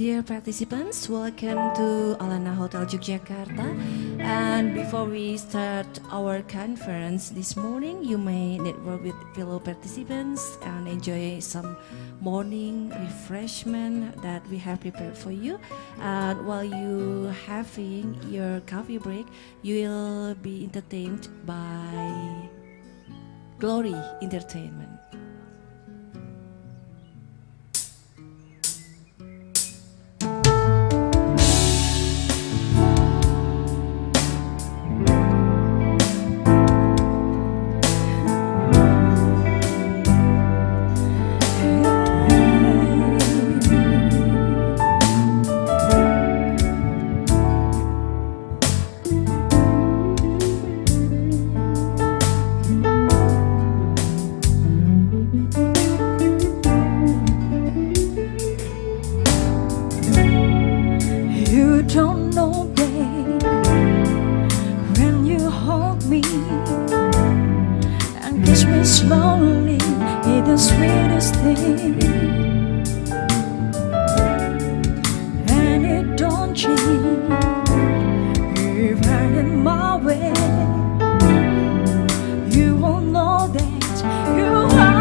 Dear participants, welcome to Alana Hotel Yogyakarta. And before we start our conference this morning, you may network with fellow participants and enjoy some morning refreshment that we have prepared for you. And while you having your coffee break, you will be entertained by Glory Entertainment. Slowly, it's the sweetest thing, and it don't change if I'm in my way. You will know that you are.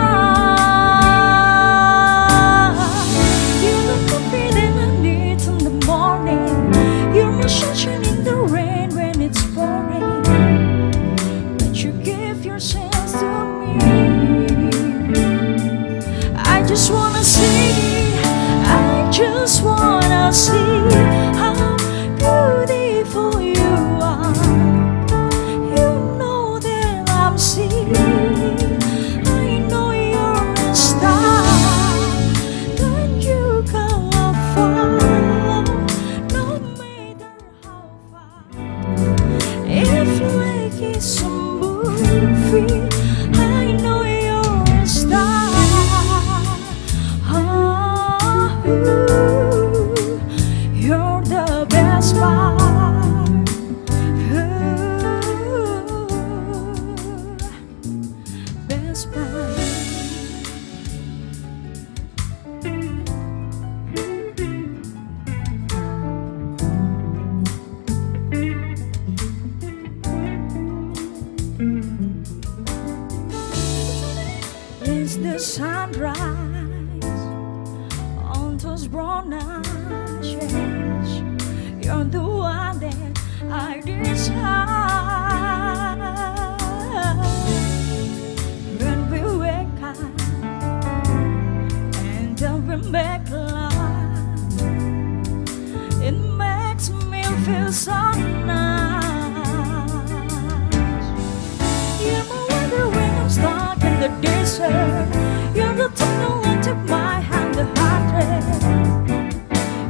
You're the coffee that I need in the morning. You're my sunshine in the rain when it's pouring. But you give yourself to me. I just wanna see, I just wanna see how beautiful you are. You know that I'm seeing, I know you're a star. Don't you go far, no matter how far. If life is a movie, I know you're a star. You're the best part. Best part. It's the sunrise on those brown eyes. You're the one that I desire. When we wake up and then we make love, it makes me feel so nice. You're my weather when I'm stuck in the desert. You're the tunnel that took my hand the hard way,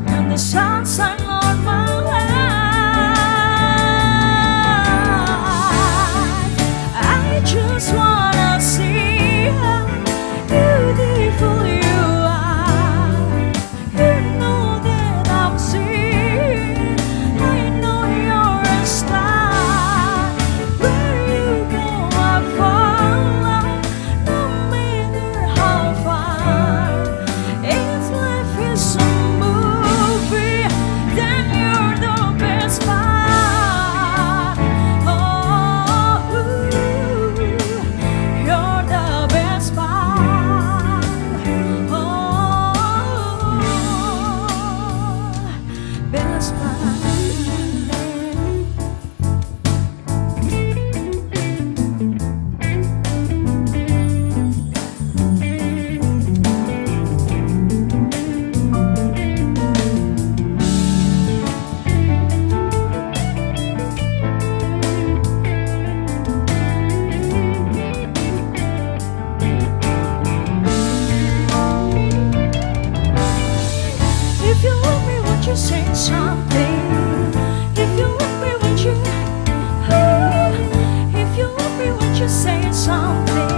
and the sunshine on my life. I just wanna see how beautiful you are. You know that I'm seeing, I know you're a star. Where you go, I follow, no matter how far. If life is a movie, then you're the best part. Oh, you're the best part. Oh, best part. If you love me, won't you say something? If you love me, won't you? If you love me, won't you say something?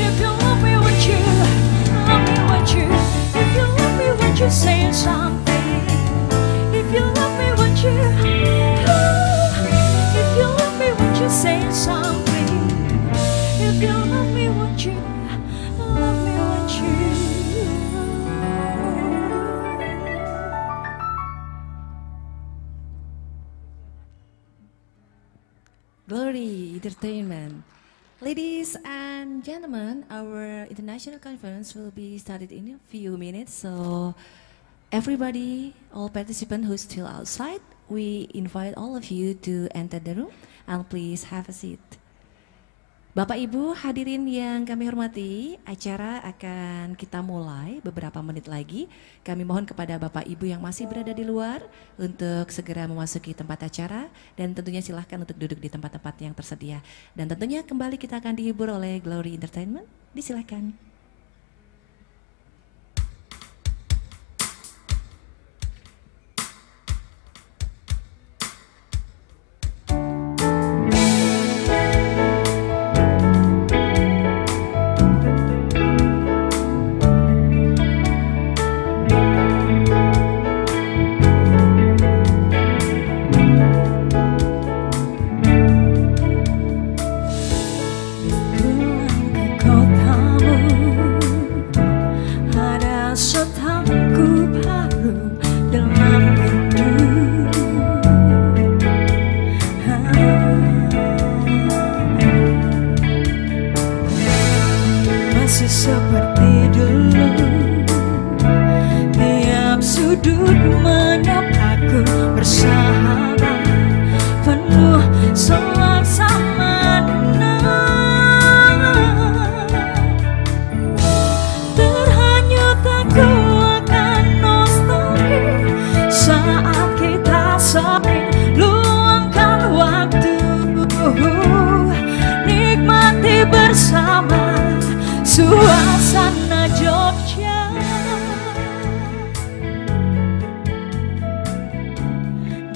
If you love me, won't you? Love me, won't you? If you love me, won't you say something? If you love me, won't you? If you love me, won't you say something? If you love me, won't you? Love me, won't you? Glory Entertainment. Ladies and gentlemen, our international conference will be started in a few minutes. So everybody, all participants who's still outside, we invite all of you to enter the room and please have a seat. Bapak Ibu hadirin yang kami hormati, acara akan kita mulai beberapa menit lagi. Kami mohon kepada Bapak Ibu yang masih berada di luar untuk segera memasuki tempat acara dan tentunya silahkan untuk duduk di tempat-tempat yang tersedia. Dan tentunya kembali kita akan dihibur oleh Glory Entertainment. Disilakan. Seperti dulu, tiap sudut menyapaku bersahabat, penuh selaksamana. Terhanyut aku akan nostalgia saat kita saling luangkan waktu, nikmati bersama suasana Jogja.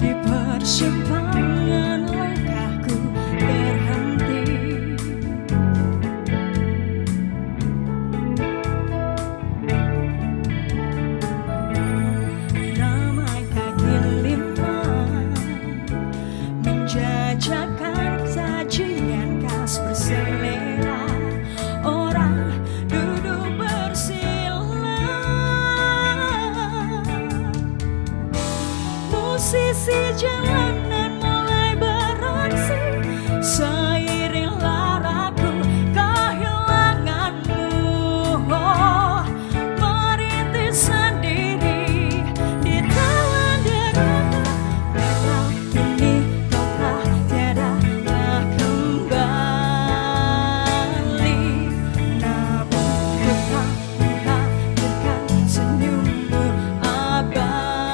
Di persimpangan langkahku berhenti, ramai kaki lima menjajakan sajian khas berselera. Orang duduk bersila, musisi jalanan mulai beraksi, seiring laraku kehilanganmu. Oh, merintis sendiri di taman derana, walau kini kau telah tiada kembali. Senyummu abadi,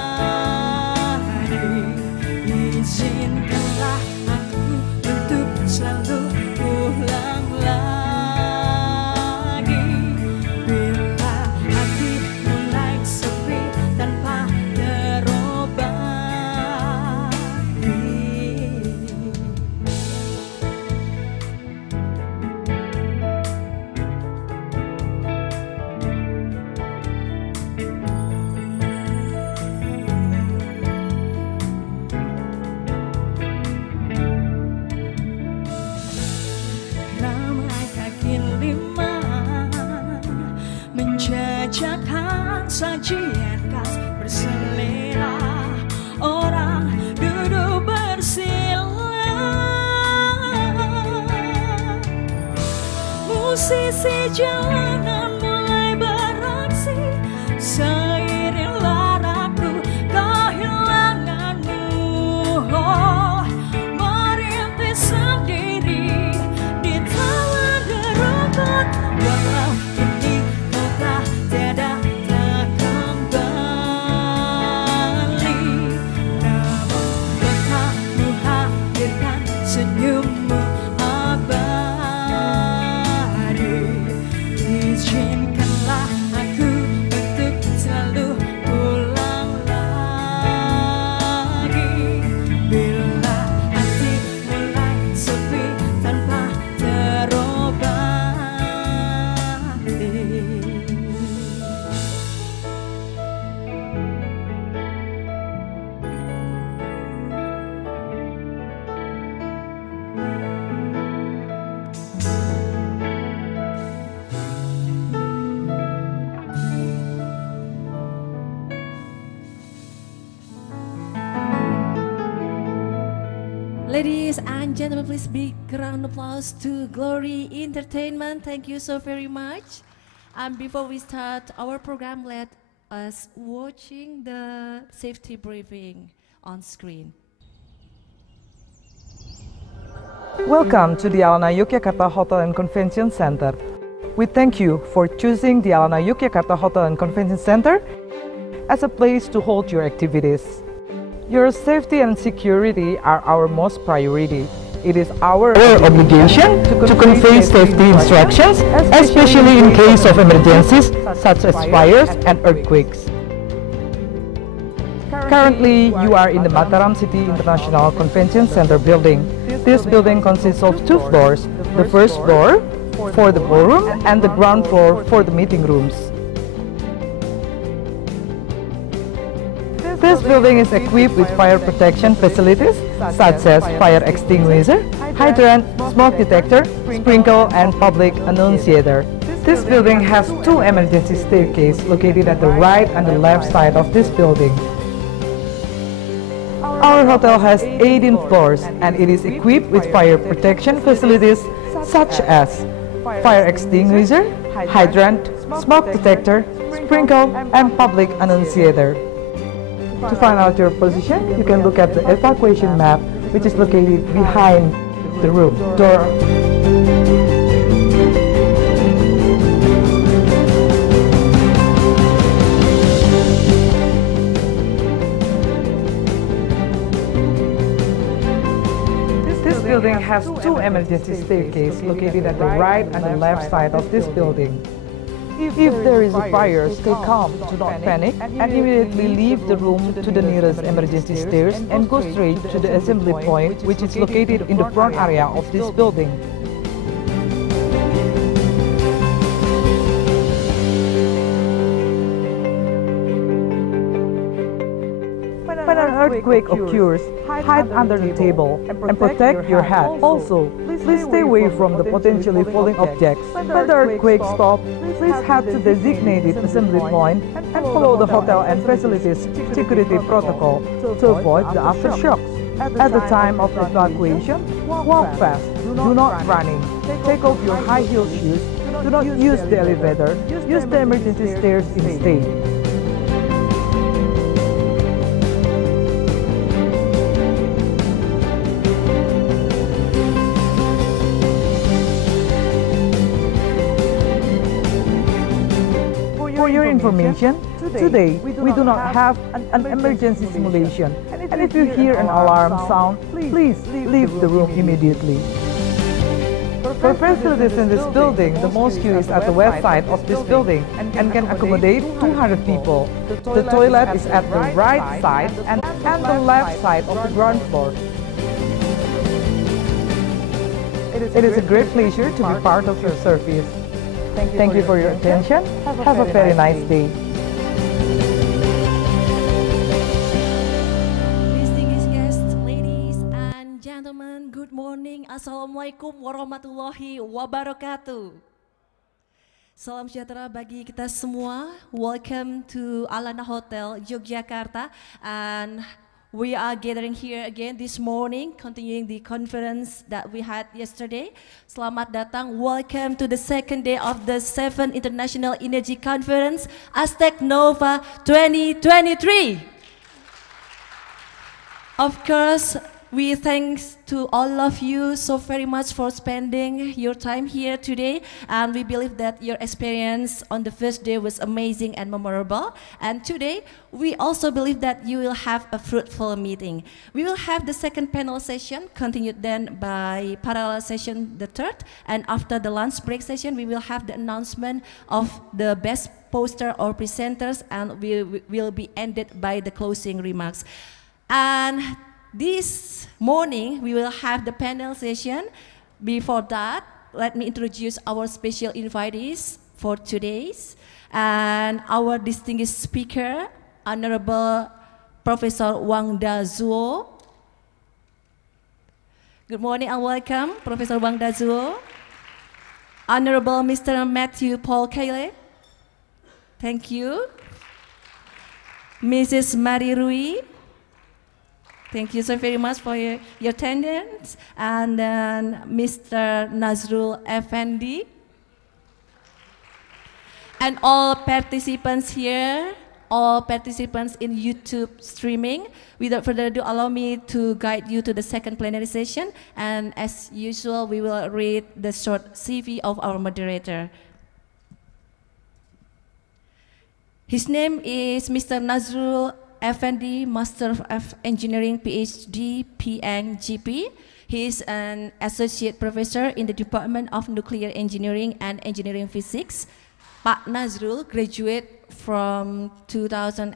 izinkanlah aku untuk selalu ulang lagi. Bila hati mulai sepi tanpa terobati, ramai kaki lima menjajakan sajian khas berselera. Orang duduk bersila, musisi jalanan mulai beraksi, seiring laraku kehilanganmu. Oh, merintis sendiri di taman derukut, walau kini kau telah tiada kembali. Namun betahmu hadirkan senyummu abadi, izinkanlah aku untuk selalu pulang lagi. Bila hati mulai sepi tanpa terobati. Ladies and gentlemen, please big round of applause to Glory Entertainment. Thank you so very much. And before we start our program, let us watching the safety briefing on screen. Welcome to the Alana Yogyakarta Hotel and Convention Center. We thank you for choosing the Alana Yogyakarta Hotel and Convention Center as a place to hold your activities. Your safety and security are our most priority. It is our obligation to convey safety instructions, especially in case of emergencies such as fires and earthquakes. Currently, you are in the Mataram City International Convention Center building. This building consists of two floors, the first floor for the ballroom and the ground floor for the meeting rooms. This building is equipped with fire protection facilities such as fire extinguisher, hydrant, smoke detector, sprinkler and public annunciator. This building has two emergency staircases located at the right and the left side of this building. Our hotel has 18 floors and it is equipped with fire protection facilities such as fire extinguisher, hydrant, smoke detector, sprinkler and public annunciator. To find out your position, you can look at the evacuation map, which is located behind the room door. This building has two emergency staircases located at the right and the left side of this building. If there is a fire, stay calm, do not panic, and immediately leave the room to the nearest emergency stairs and go straight to the assembly point, which is located in the front area of this building. When an earthquake occurs, hide under the table and protect your head. Also, please stay away from the potentially falling objects. When the earthquake stops, please head to the designated assembly point and follow the hotel and facilities security protocol to avoid the aftershocks. At the time of evacuation, walk fast, do not running. Take off your high heel shoes, do not use the elevator, use the emergency stairs instead. For your information, today we do not have an emergency simulation, and if you hear an alarm sound, please leave the room immediately. For facilities in this building, the mosque is at the west side of this building and can accommodate 200 people. The toilet is at the right side and the left side of the ground floor. It is a great pleasure to be part of your service. Thank you for your attention. Have a very nice day. Distinguished guests, ladies and gentlemen, good morning. Assalamualaikum warahmatullahi wabarakatuh. Salam sejahtera bagi kita semua. Welcome to Alana Hotel Yogyakarta, and we are gathering here again this morning, continuing the conference that we had yesterday. Selamat datang, welcome to the second day of the 7th International Energy Conference, ASTECHNOVA 2023. Of course, we thanks to all of you so very much for spending your time here today, and we believe that your experience on the first day was amazing and memorable. And today, we also believe that you will have a fruitful meeting. We will have the second panel session, continued then by parallel session, the third, and after the lunch break session, we will have the announcement of the best poster or presenters, and we will be ended by the closing remarks. And this morning, we will have the panel session. Before that, let me introduce our special invitees for today's, and our distinguished speaker, Honorable Professor Wang Dazuo. Good morning and welcome, Professor Wang Dazuo. Honorable Mr. Matthew Paul Kayle. Thank you. Mrs. Marie Rui. Thank you so very much for your attendance. And then Mr. Nazrul Effendi. And all participants here, all participants in YouTube streaming. Without further ado, allow me to guide you to the second plenary session. And as usual, we will read the short CV of our moderator. His name is Mr. Nazrul Effendi, Master of Engineering, PhD, PN, GP. He is an associate professor in the Department of Nuclear Engineering and Engineering Physics. Pak Nazrul graduated from 2009,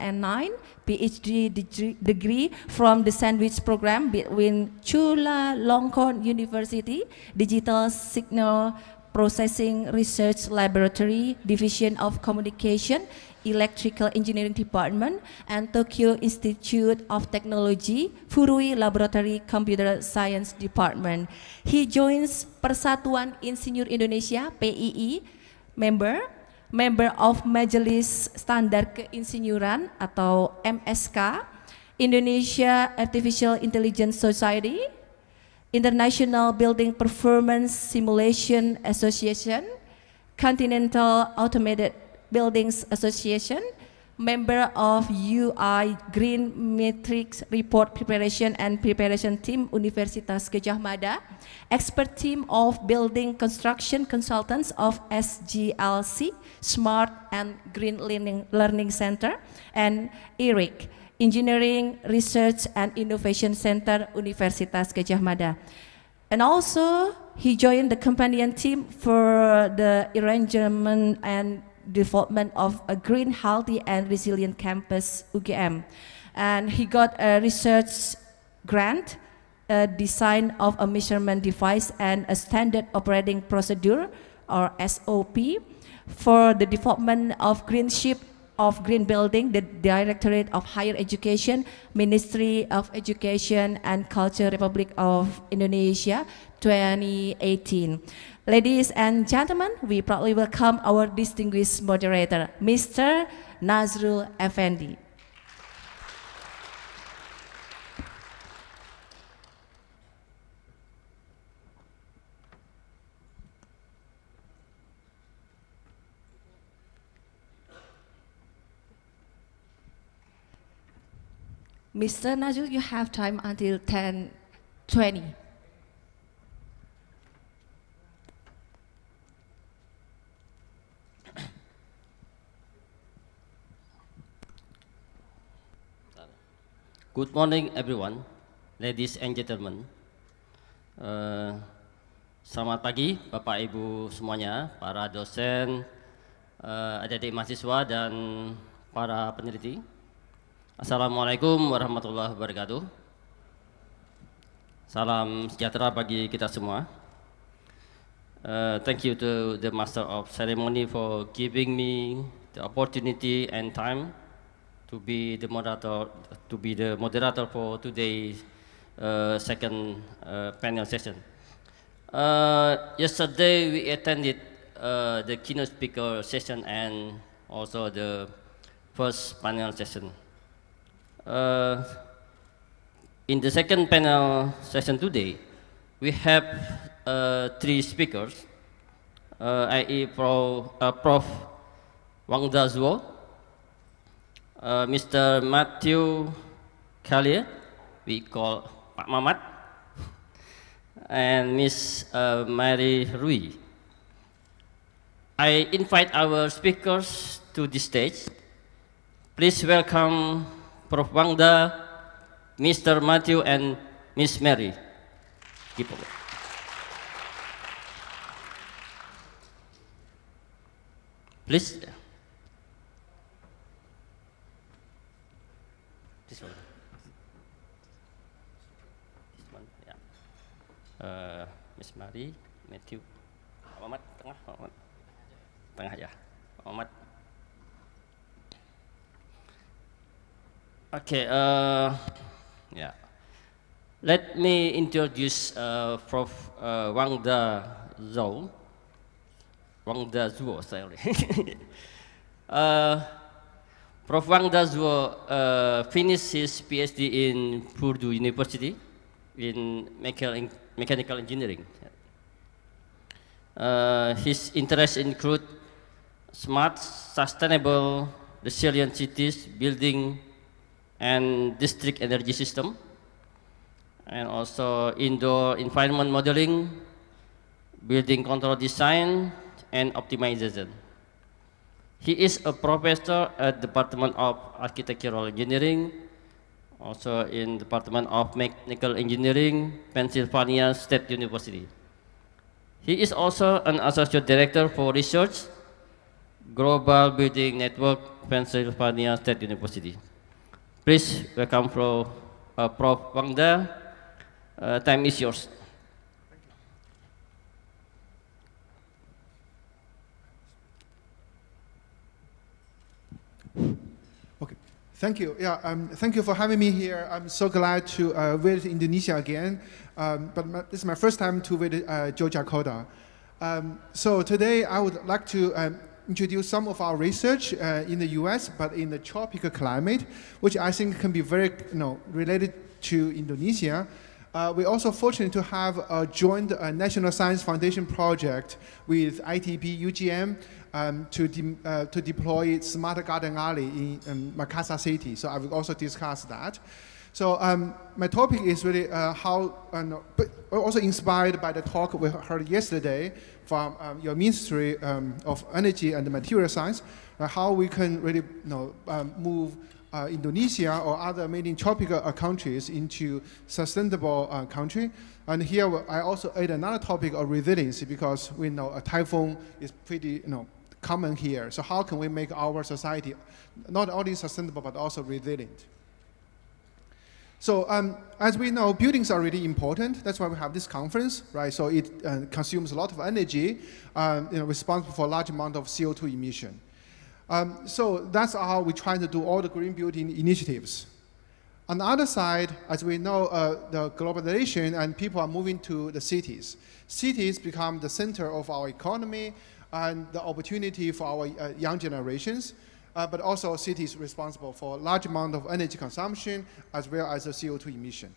PhD degree from the sandwich program between Chulalongkorn University, Digital Signal Processing Research Laboratory, Division of Communication, Electrical Engineering Department, and Tokyo Institute of Technology, Furui Laboratory Computer Science Department. He joins Persatuan Insinyur Indonesia, PII, member of Majelis Standar Keinsinyuran atau MSK, Indonesia Artificial Intelligence Society, International Building Performance Simulation Association, Continental Automated Buildings Association, member of UI Green Matrix Report Preparation and Preparation Team Universitas Gadjah Mada, expert team of Building Construction Consultants of SGLC, Smart and Green Learning Center, and ERIC, Engineering Research and Innovation Center Universitas Gadjah Mada. And also, he joined the companion team for the arrangement and development of a green, healthy, and resilient campus UGM. And he got a research grant, a design of a measurement device, and a standard operating procedure, or SOP, for the development of green ship of green building, the Directorate of Higher Education, Ministry of Education and Culture, Republic of Indonesia, 2018. Ladies and gentlemen, we proudly welcome our distinguished moderator, Mr. Nazrul Effendi. Mr. Nazrul, you have time until 10:20. Good morning, everyone, ladies and gentlemen. Selamat pagi, Bapak Ibu semuanya, para dosen, adik-adik mahasiswa, dan para peneliti. Assalamualaikum warahmatullahi wabarakatuh. Salam sejahtera bagi kita semua. Thank you to the Master of Ceremony for giving me the opportunity and time to be the moderator for today's second panel session. Yesterday we attended the keynote speaker session and also the first panel session. In the second panel session today, we have 3 speakers, i.e. Prof. Wangda Zuo, Mr. Matthew Kalia, we call Pak Mamat, and Miss Mary Rui. I invite our speakers to the stage. Please welcome Prof. Wangda, Mr. Matthew, and Miss Mary. Please. This one. This one, yeah. Miss Mary, Matthew. Muhammad, tengah, Muhammad. Tengah ya, Muhammad. Okay, yeah. Let me introduce Prof. Wangda Zuo. Wangda Zuo, sorry. Prof. Wang Dazuo finished his PhD in Purdue University in mechanical engineering. His interests include smart, sustainable, resilient cities, building, and district energy system, and also indoor environment modeling, building control design, and optimization. He is a professor at Department of Architectural Engineering, also in Department of Mechanical Engineering, Pennsylvania State University. He is also an associate director for research, Global Building Network, Pennsylvania State University. Please welcome Prof. Wang Da. Time is yours. Okay, thank you. Yeah, thank you for having me here. I'm so glad to visit Indonesia again. This is my first time to visit Yogyakarta. So today I would like to introduce some of our research in the US, but in the tropical climate, which I think can be very related to Indonesia. We're also fortunate to have a joint National Science Foundation project with ITB, UGM, to deploy Smart Garden Alley in Makassar City. So I will also discuss that. So my topic is really how, also inspired by the talk we heard yesterday from your Ministry of Energy and Material Science, how we can really move Indonesia or other mainly tropical countries into sustainable country. And here I also add another topic of resiliency, because we know a typhoon is pretty common here. So how can we make our society not only sustainable but also resilient? So as we know, buildings are really important. That's why we have this conference, right? So it consumes a lot of energy, responsible for a large amount of CO2 emission. So that's how we try to do all the green building initiatives. On the other side, as we know, the globalization and people are moving to the cities. Cities become the center of our economy and the opportunity for our young generations. But also cities responsible for a large amount of energy consumption as well as the CO2 emission.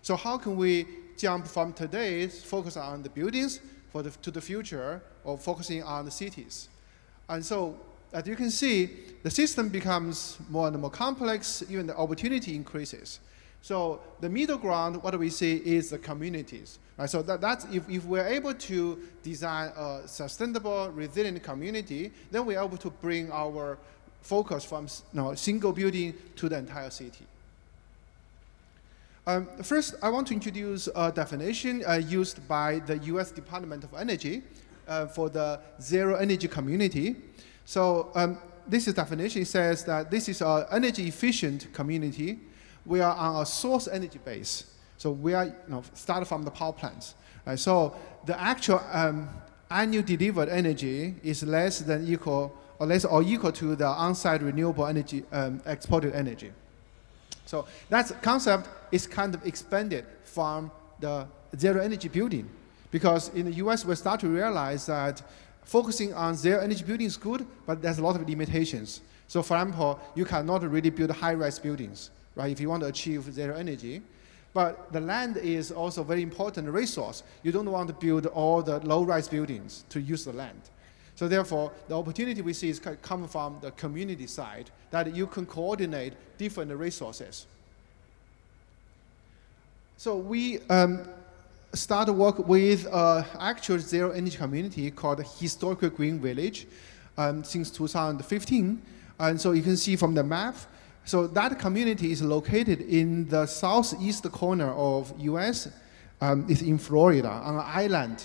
So how can we jump from today's focus on the buildings to the future of focusing on the cities? And so as you can see, the system becomes more and more complex, even the opportunity increases. So the middle ground, what we see is the communities. Right? So that's if we're able to design a sustainable, resilient community, then we're able to bring our focus from single building to the entire city. First, I want to introduce a definition used by the US Department of Energy for the zero energy community. So this definition says that this is an energy efficient community. We are on a source energy base. So we are start from the power plants. So the actual annual delivered energy is less than equal or less or equal to the on-site renewable energy exported energy. So that concept is kind of expanded from the zero energy building, because in the US we start to realize that focusing on zero energy building is good, but there's a lot of limitations. So for example, you cannot really build high-rise buildings, right, if you want to achieve zero energy. But the land is also a very important resource. You don't want to build all the low-rise buildings to use the land. So therefore, the opportunity we see is coming from the community side, that you can coordinate different resources. So we start to work with an actual zero energy community called Historical Green Village since 2015. And so you can see from the map, so that community is located in the southeast corner of US. It's in Florida on an island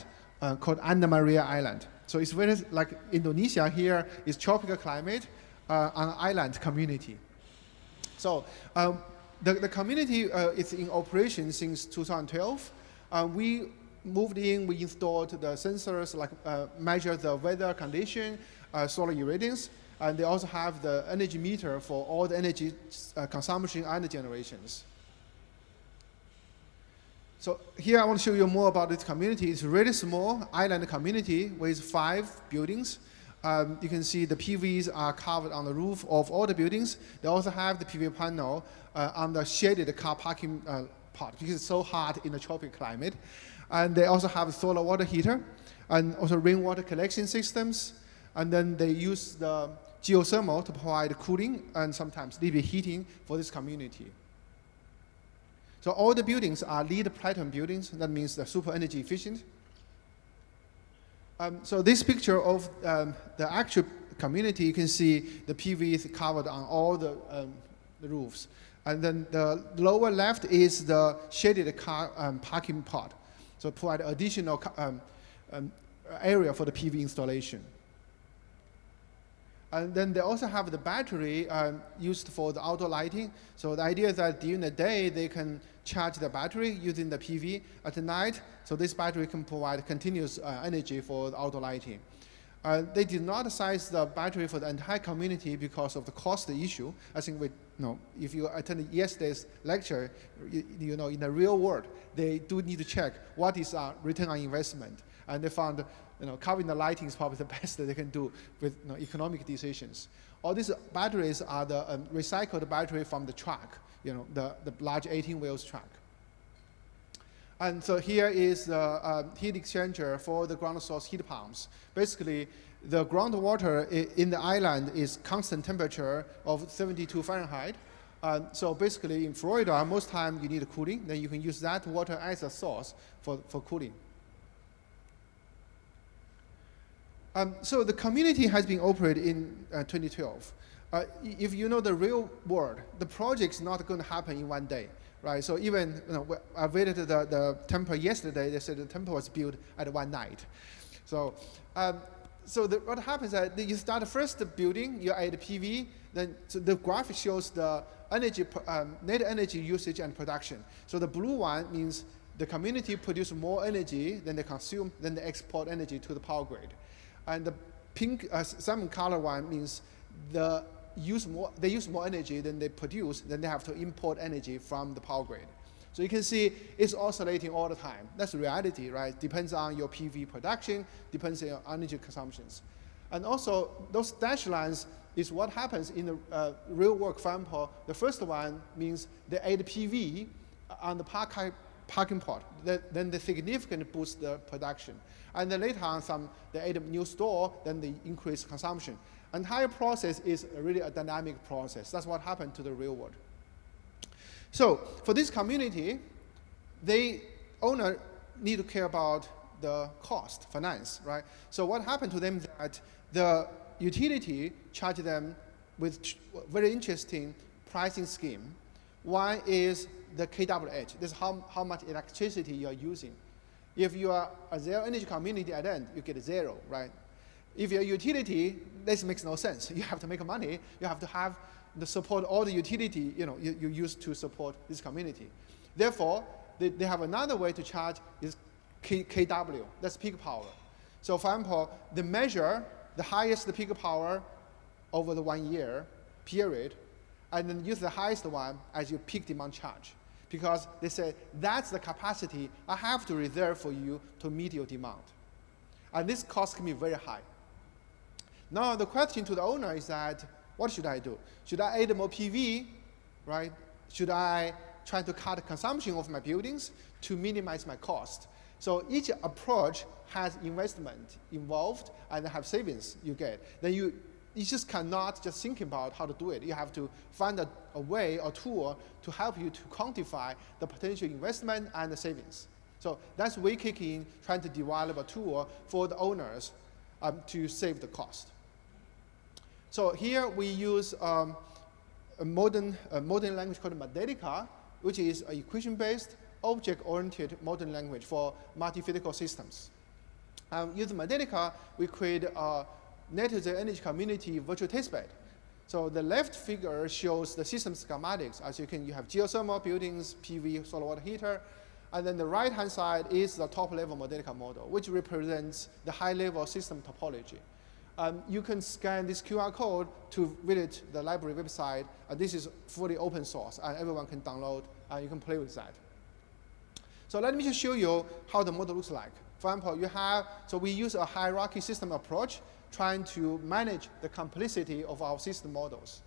called Anna Maria Island. So it's very like Indonesia here is tropical climate on an island community. So the community is in operation since 2012. We moved in, we installed the sensors like measure the weather condition, solar irradiance, and they also have the energy meter for all the energy consumption and generations. So here I want to show you more about this community. It's a really small island community with 5 buildings. You can see the PVs are covered on the roof of all the buildings. They also have the PV panel on the shaded car parking part because it's so hot in the tropical climate. And they also have a solar water heater and also rainwater collection systems. And then they use the geothermal to provide cooling and sometimes little bit heating for this community. So all the buildings are LEED Platinum buildings. That means they're super energy efficient. So this picture of the actual community, you can see the PVs covered on all the roofs. And then the lower left is the shaded car parking part. So provide additional area for the PV installation. And then they also have the battery used for the outdoor lighting. So the idea is that during the day, they can charge the battery using the PV. At night, so this battery can provide continuous energy for the outdoor lighting. They did not size the battery for the entire community because of the cost issue. I think if you attended yesterday's lecture, you know, in the real world, they do need to check what is return on investment. And they found, covering the lighting is probably the best that they can do with economic decisions. All these batteries are the recycled battery from the truck, the large 18 wheels truck. And so here is the heat exchanger for the ground source heat pumps. Basically, the groundwater in the island is constant temperature of 72 Fahrenheit. So basically, in Florida, most time you need cooling. Then you can use that water as a source for cooling. So the community has been operated in 2012. If you know the real world, the project's not going to happen in one day. Right, so even I visited the temple yesterday. They said the temple was built at one night. So, what happens is that you start the first building, you add PV. Then so the graph shows the energy, net energy usage and production. So the blue one means the community produces more energy than they consume, then they export energy to the power grid, and the pink salmon color one means they use more energy than they produce, then they have to import energy from the power grid. So you can see it's oscillating all the time. That's the reality, right? Depends on your PV production, depends on your energy consumptions. And also, those dashed lines is what happens in the real work. For example, the first one means they add PV on the parking part. Then they significantly boost the production. And then later on, they add a new store, then they increase consumption. Entire process is really a dynamic process. That's what happened to the real world. So for this community, the owner need to care about the cost, finance, right? So what happened to them is that the utility charged them with very interesting pricing scheme. One is the kWh. This is how much electricity you are using. If you are a zero energy community at the end, you get zero, right? If you're a utility, this makes no sense. You have to make money. You have to have the support all the utility you use to support this community. Therefore, they have another way to charge is kW. That's peak power. So for example, they measure the highest peak power over the 1 year period, and then use the highest one as your peak demand charge. Because they say, that's the capacity I have to reserve for you to meet your demand. And this cost can be very high. Now the question to the owner is that, what should I do? Should I add more PV, right? Should I try to cut consumption of my buildings to minimize my cost? So each approach has investment involved and have savings you get. Then you just cannot just think about how to do it. You have to find a way or tool to help you to quantify the potential investment and the savings. So that's we kick in trying to develop a tool for the owners to save the cost. So here we use a modern language called Mathematica, which is an equation-based, object-oriented modern language for multi-physical systems. Using Mathematica, we create a net zero energy community virtual testbed. So the left figure shows the system schematics. As you have geothermal buildings, PV, solar water heater. And then the right-hand side is the top-level Mathematica model, which represents the high-level system topology. You can scan this QR code to visit the library website. This is fully open source, and everyone can download, and you can play with that. So let me just show you how the model looks like. For example, so we use a hierarchy system approach. trying to manage the complexity of our system models.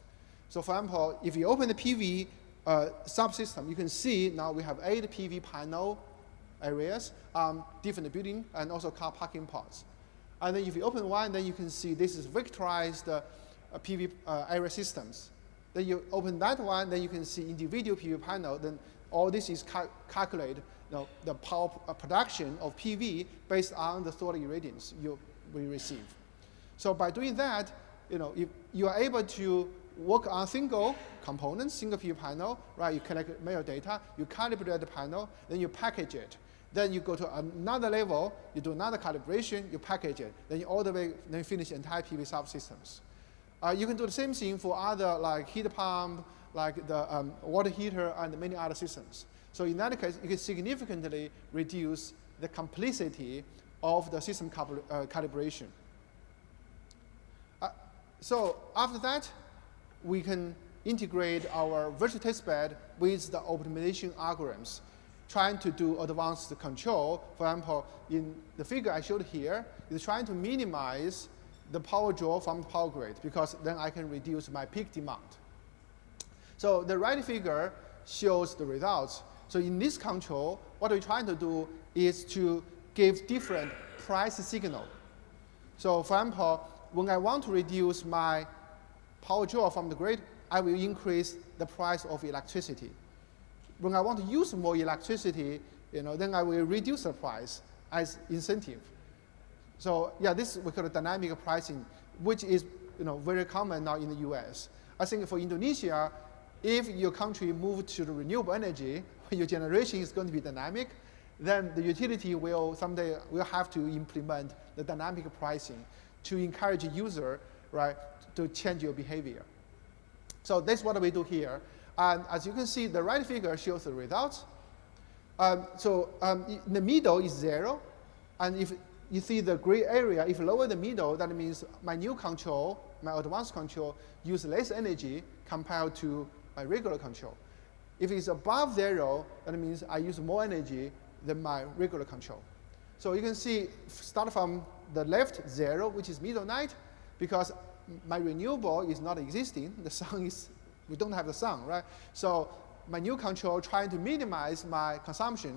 So for example, if you open the PV subsystem, you can see now we have 8 PV panel areas, different building, and also car parking pods. And then if you open one, then you can see this is vectorized PV area systems. Then you open that one, then you can see individual PV panel. Then all this is calculated, the power production of PV based on the solar irradiance you will receive. So by doing that, if you are able to work on single components, single PV panel, right? You collect mail data, you calibrate the panel, then you package it. Then you go to another level, you do another calibration, you package it, then you all the way, then you finish the entire PV subsystems. You can do the same thing for other like heat pump, like the water heater, and many other systems. So in that case, you can significantly reduce the complexity of the system calibration. So after that, we can integrate our virtual testbed with the optimization algorithms, trying to do advanced control. For example, in the figure I showed here, is trying to minimize the power draw from the power grid, because then I can reduce my peak demand. So the right figure shows the results. So in this control, what we're trying to do is to give different price signal. So for example, when I want to reduce my power draw from the grid, I will increase the price of electricity. When I want to use more electricity, then I will reduce the price as incentive. So yeah, this we call dynamic pricing, which is very common now in the US. I think for Indonesia, if your country moves to the renewable energy, your generation is going to be dynamic, then the utility will someday will have to implement the dynamic pricing to encourage user, right, to change your behavior. So that's what we do here. And as you can see, the right figure shows the results. In the middle is 0. And if you see the gray area, if lower the middle, that means my new control, my advanced control, use less energy compared to my regular control. If it's above 0, that means I use more energy than my regular control. So you can see, start from the left, 0, which is middle night, because my renewable is not existing. The sun is, we don't have the sun, right? So my new control trying to minimize my consumption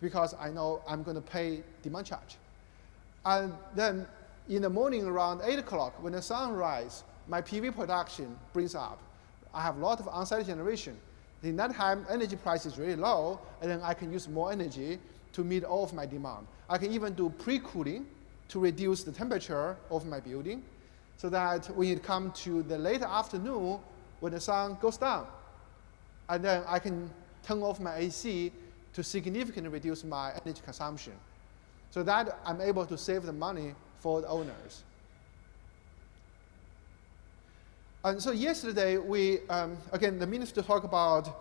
because I know I'm going to pay demand charge. And then in the morning around 8 o'clock, when the sun rises, my PV production brings up. I have a lot of on-site generation. In that time, energy price is really low, and then I can use more energy to meet all of my demand. I can even do pre-cooling to reduce the temperature of my building, so that when it comes to the late afternoon, when the sun goes down, and then I can turn off my AC to significantly reduce my energy consumption, so that I'm able to save the money for the owners. And so yesterday, we, again, the minister talked about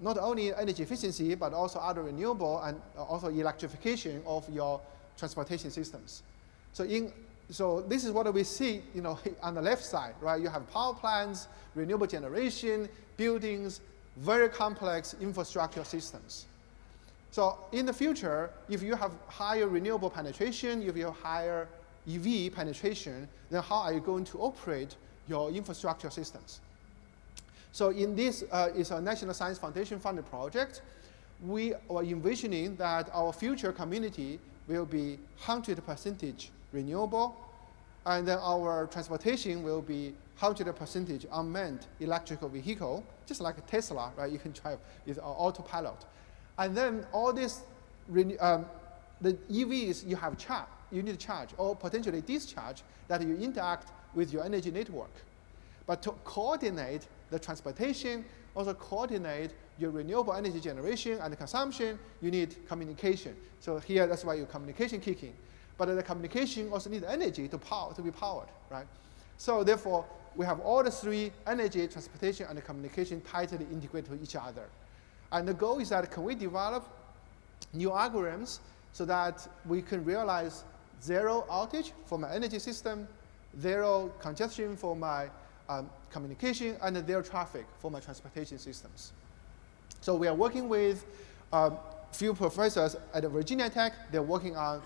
not only energy efficiency, but also other renewable and also electrification of your transportation systems. So this is what we see on the left side, right? You have power plants, renewable generation, buildings, very complex infrastructure systems. So in the future, if you have higher renewable penetration, if you have higher EV penetration, then how are you going to operate your infrastructure systems? So in this is a National Science Foundation funded project. We are envisioning that our future community will be 100% renewable, and then our transportation will be 100% unmanned electrical vehicle, just like a Tesla, right? You can drive with autopilot. And then all this, the EVs you have charge, you need to charge or potentially discharge that you interact with your energy network. But to coordinate the transportation, also coordinate your renewable energy generation and consumption, you need communication. So here, that's why your communication kicking. But the communication also needs energy to be powered, right? So therefore, we have all the three: energy, transportation, and communication tightly integrated to each other. And the goal is that can we develop new algorithms so that we can realize zero outage for my energy system, zero congestion for my communication, and zero traffic for my transportation systems. So we are working with a few professors at Virginia Tech. They're working on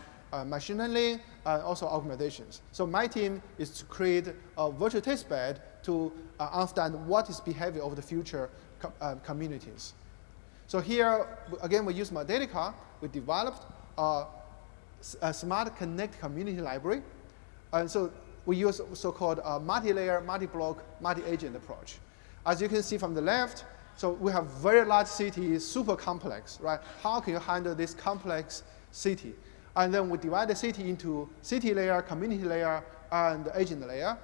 machine learning, and also optimizations. So my team is to create a virtual testbed to understand what is behavior of the future communities. So here, again, we use Mathematica. We developed a smart connect community library. And so we use so-called multi-layer, multi-block, multi-agent approach. As you can see from the left, so we have very large cities, super complex, right? How can you handle this complex city? And then we divide the city into city layer, community layer, and agent layer.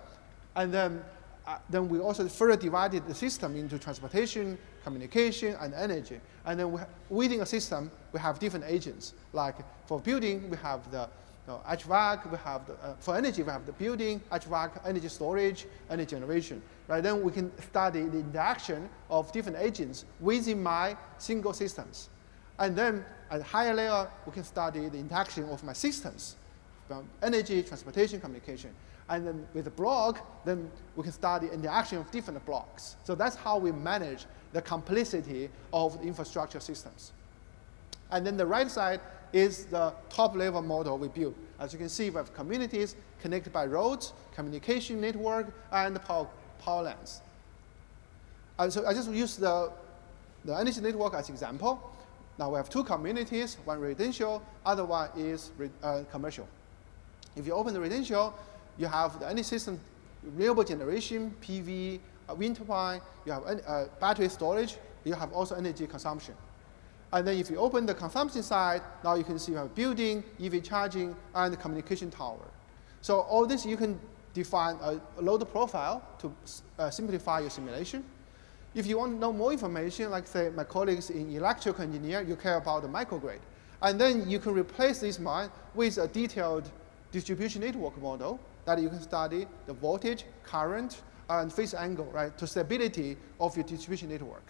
And then we also further divided the system into transportation, communication, and energy. And then within a system, we have different agents. Like for building, we have the HVAC, we have for energy, we have the building, HVAC, energy storage, energy generation. Right? Then we can study the interaction of different agents within my single systems. And then at a higher layer, we can study the interaction of my systems, from energy, transportation, communication. And then with the block, then we can study the interaction of different blocks. So that's how we manage the complexity of the infrastructure systems. And then the right side is the top-level model we built. As you can see, we have communities connected by roads, communication network, and power lines. And so I just use the energy network as example. Now we have two communities, one residential, other one is commercial. If you open the residential, you have the energy system, renewable generation, PV, wind turbine, you have battery storage, you have also energy consumption. And then if you open the consumption side, now you can see you have building, EV charging, and the communication tower. So all this you can define a load profile to simplify your simulation. If you want to know more information, like say my colleagues in electrical engineer, you care about the microgrid. And then you can replace this one with a detailed distribution network model that you can study the voltage, current, and phase angle, right, to stability of your distribution network.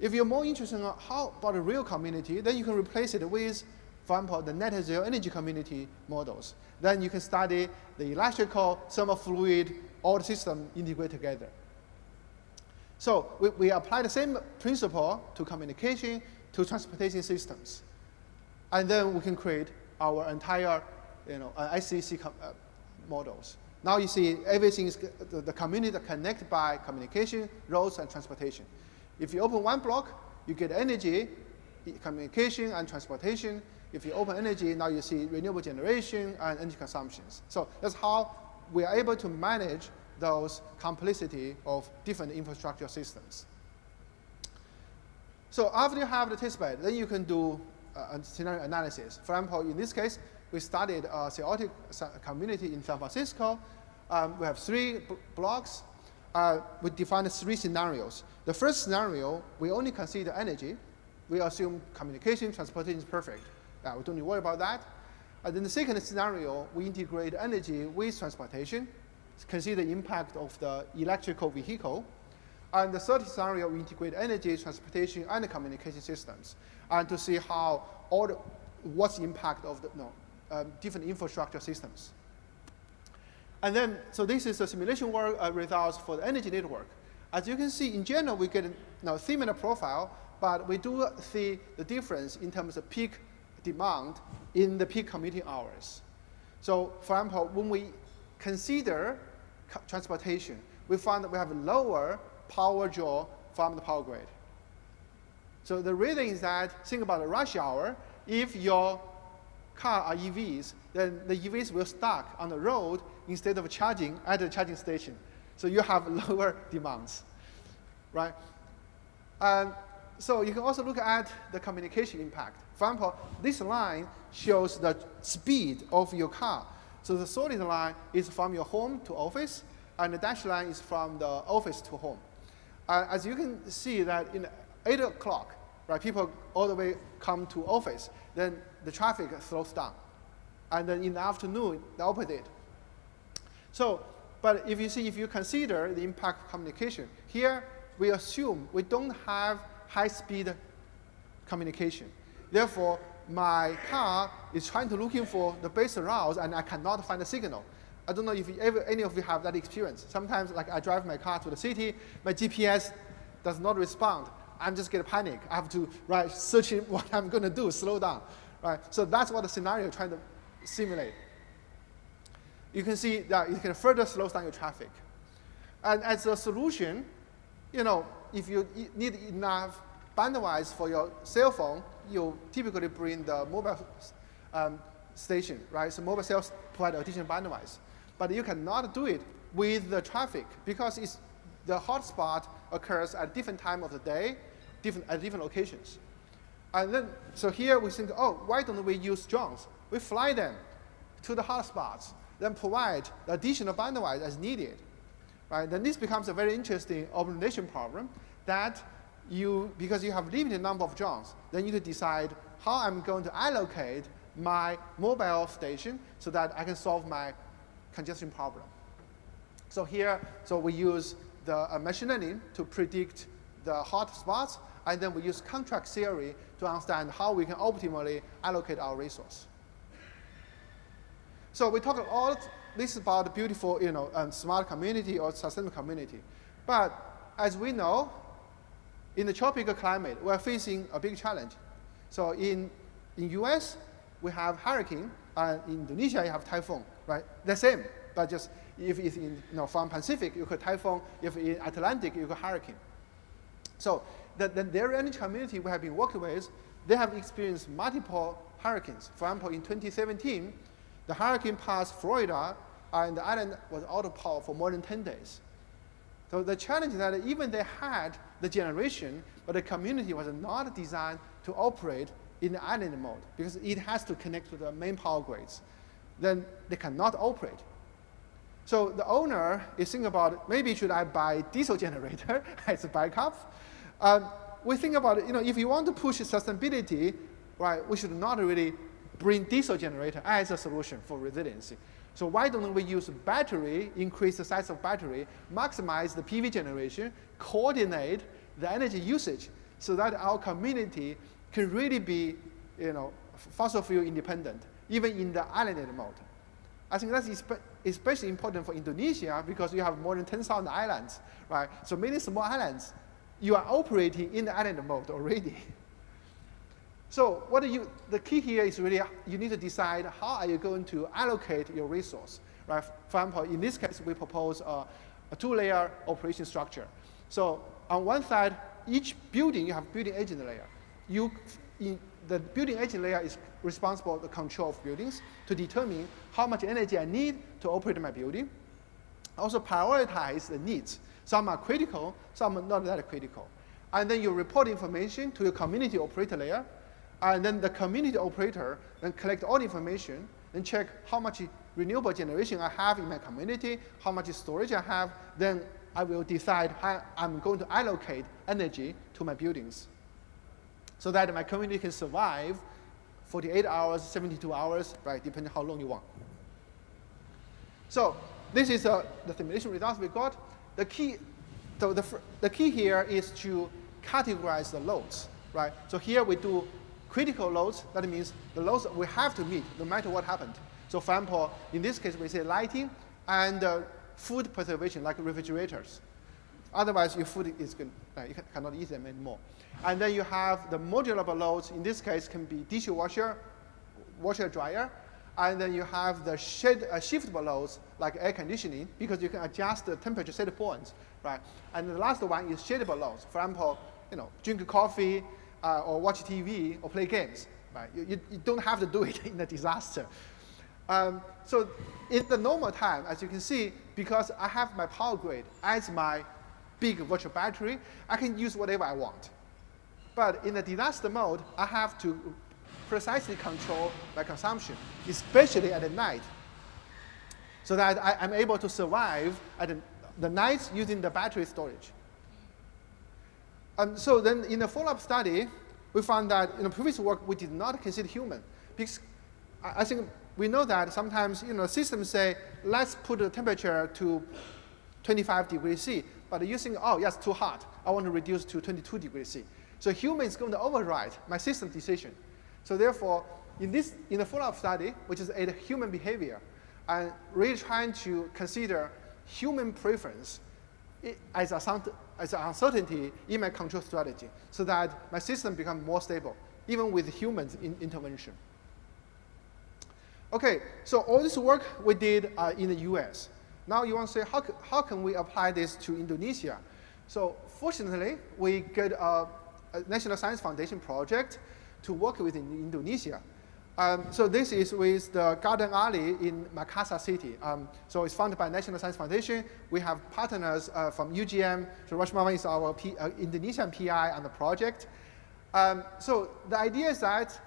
If you're more interested in how about a real community, then you can replace it with, for example, the net zero energy community models. Then you can study the electrical, thermal fluid, all the systems integrate together. So we apply the same principle to communication, to transportation systems. And then we can create our entire SCC models. Now you see everything is the community connected by communication, roads, and transportation. If you open one block, you get energy, communication, and transportation. If you open energy, now you see renewable generation and energy consumptions. So that's how we are able to manage those complexity of different infrastructure systems. So after you have the testbed, then you can do scenario analysis. For example, in this case, we studied a chaotic community in San Francisco. We have 3 blocks. We defined 3 scenarios. The first scenario, we only consider energy. We assume communication, transportation is perfect. We don't need to worry about that. And then the second scenario, we integrate energy with transportation, consider the impact of the electrical vehicle. And the third scenario, we integrate energy, transportation, and the communication systems, and to see how what's the impact of the different infrastructure systems. And then, so this is the simulation work results for the energy network. As you can see, in general, we get a similar profile, but we do see the difference in terms of peak demand in the peak commuting hours. So, for example, when we consider transportation, we find that we have a lower power draw from the power grid. So the reason is that, think about the rush hour, if your car are EVs, then the EVs will stuck on the road instead of charging at the charging station. So you have lower demands, right? And so you can also look at the communication impact. For example, this line shows the speed of your car. So the solid line is from your home to office, and the dashed line is from the office to home. As you can see that in 8 o'clock, right, people all the way come to office, then the traffic slows down. And then in the afternoon, the opposite. So, but if you consider the impact of communication, here we assume we don't have high-speed communication. Therefore, my car is trying to looking for the base routes, and I cannot find a signal. I don't know if any of you have that experience. Sometimes, like I drive my car to the city, my GPS does not respond. I'm just get panic. I have to searching what I'm going to do, slow down. Right? So that's what the scenario trying to simulate. You can see that it can further slow down your traffic. And as a solution, you know, if you need enough bandwidth for your cell phone, you typically bring the mobile station, right? So mobile cells provide additional bandwidth. But you cannot do it with the traffic because the hotspot occurs at different time of the day, at different locations. And then, so here we think, oh, why don't we use drones? We fly them to the hotspots, then provide the additional bandwidth as needed. Right? Then this becomes a very interesting organization problem that because you have limited number of drones, then you need to decide how I'm going to allocate my mobile station so that I can solve my congestion problem. So here, we use the machine learning to predict the hot spots, and then we use contract theory to understand how we can optimally allocate our resource. So we talk all this about the beautiful, smart community or sustainable community. But as we know, in the tropical climate, we're facing a big challenge. So in US, we have hurricane, and in Indonesia, you have typhoon, right? The same, but just if it's in, from Pacific, you could typhoon. If in Atlantic, you could hurricane. So the energy community we have been working with, they have experienced multiple hurricanes. For example, in 2017, the hurricane passed Florida, and the island was out of power for more than 10 days. So the challenge is that even they had the generation, but the community was not designed to operate in the island mode because it has to connect to the main power grids. Then they cannot operate. So the owner is thinking about, maybe should I buy diesel generator as a backup? We think about, if you want to push sustainability, right, we should not really bring diesel generator as a solution for resiliency. So why don't we use battery, increase the size of battery, maximize the PV generation, coordinate the energy usage so that our community can really be, fossil fuel independent, even in the island mode. I think that's especially important for Indonesia because you have more than 10,000 islands, right? So many small islands, you are operating in the island mode already. So the key here is really you need to decide how are you going to allocate your resource, right? For example, in this case, we propose a two-layer operation structure. So on one side, each building, you have building agent layer. The building agent layer is responsible for the control of buildings to determine how much energy I need to operate my building. Also prioritize the needs. Some are critical, some are not that critical. And then you report information to your community operator layer. And then the community operator then collect all the information and check how much renewable generation I have in my community, how much storage I have. Then I will decide how I'm going to allocate energy to my buildings so that my community can survive 48 hours, 72 hours, right, depending how long you want. So this is the simulation results we got. The key here is to categorize the loads, right? So here we do critical loads. That means the loads we have to meet no matter what happened. So for example, in this case, we say lighting and food preservation, like refrigerators. Otherwise, your food is good. You cannot eat them anymore. And then you have the modulable loads. In this case, can be dishwasher, washer, dryer. And then you have the shiftable loads, like air conditioning, because you can adjust the temperature set points, right? And the last one is shadable loads. For example, drink coffee, or watch TV, or play games, right? You don't have to do it in a disaster. So in the normal time, as you can see, because I have my power grid as my big virtual battery, I can use whatever I want. But in the disaster mode, I have to precisely control my consumption, especially at the night, so that I'm able to survive at the nights using the battery storage. So then in the follow-up study, we found that in the previous work, we did not consider human. Because I think we know that sometimes systems say, let's put the temperature to 25 degrees C. But you think, oh, yes, too hot. I want to reduce to 22 degrees C. So human is going to override my system decision. So therefore, in the follow-up study, which is a human behavior, and really trying to consider human preference as an uncertainty in my control strategy, so that my system becomes more stable, even with humans intervention. Okay, so all this work we did in the US. Now you want to say, how can we apply this to Indonesia? So fortunately, we get a National Science Foundation project to work with in Indonesia. So this is with the Garden Alley in Makassar City. So it's funded by National Science Foundation. We have partners from UGM. So Rashmama is our Indonesian PI on the project. So the idea is that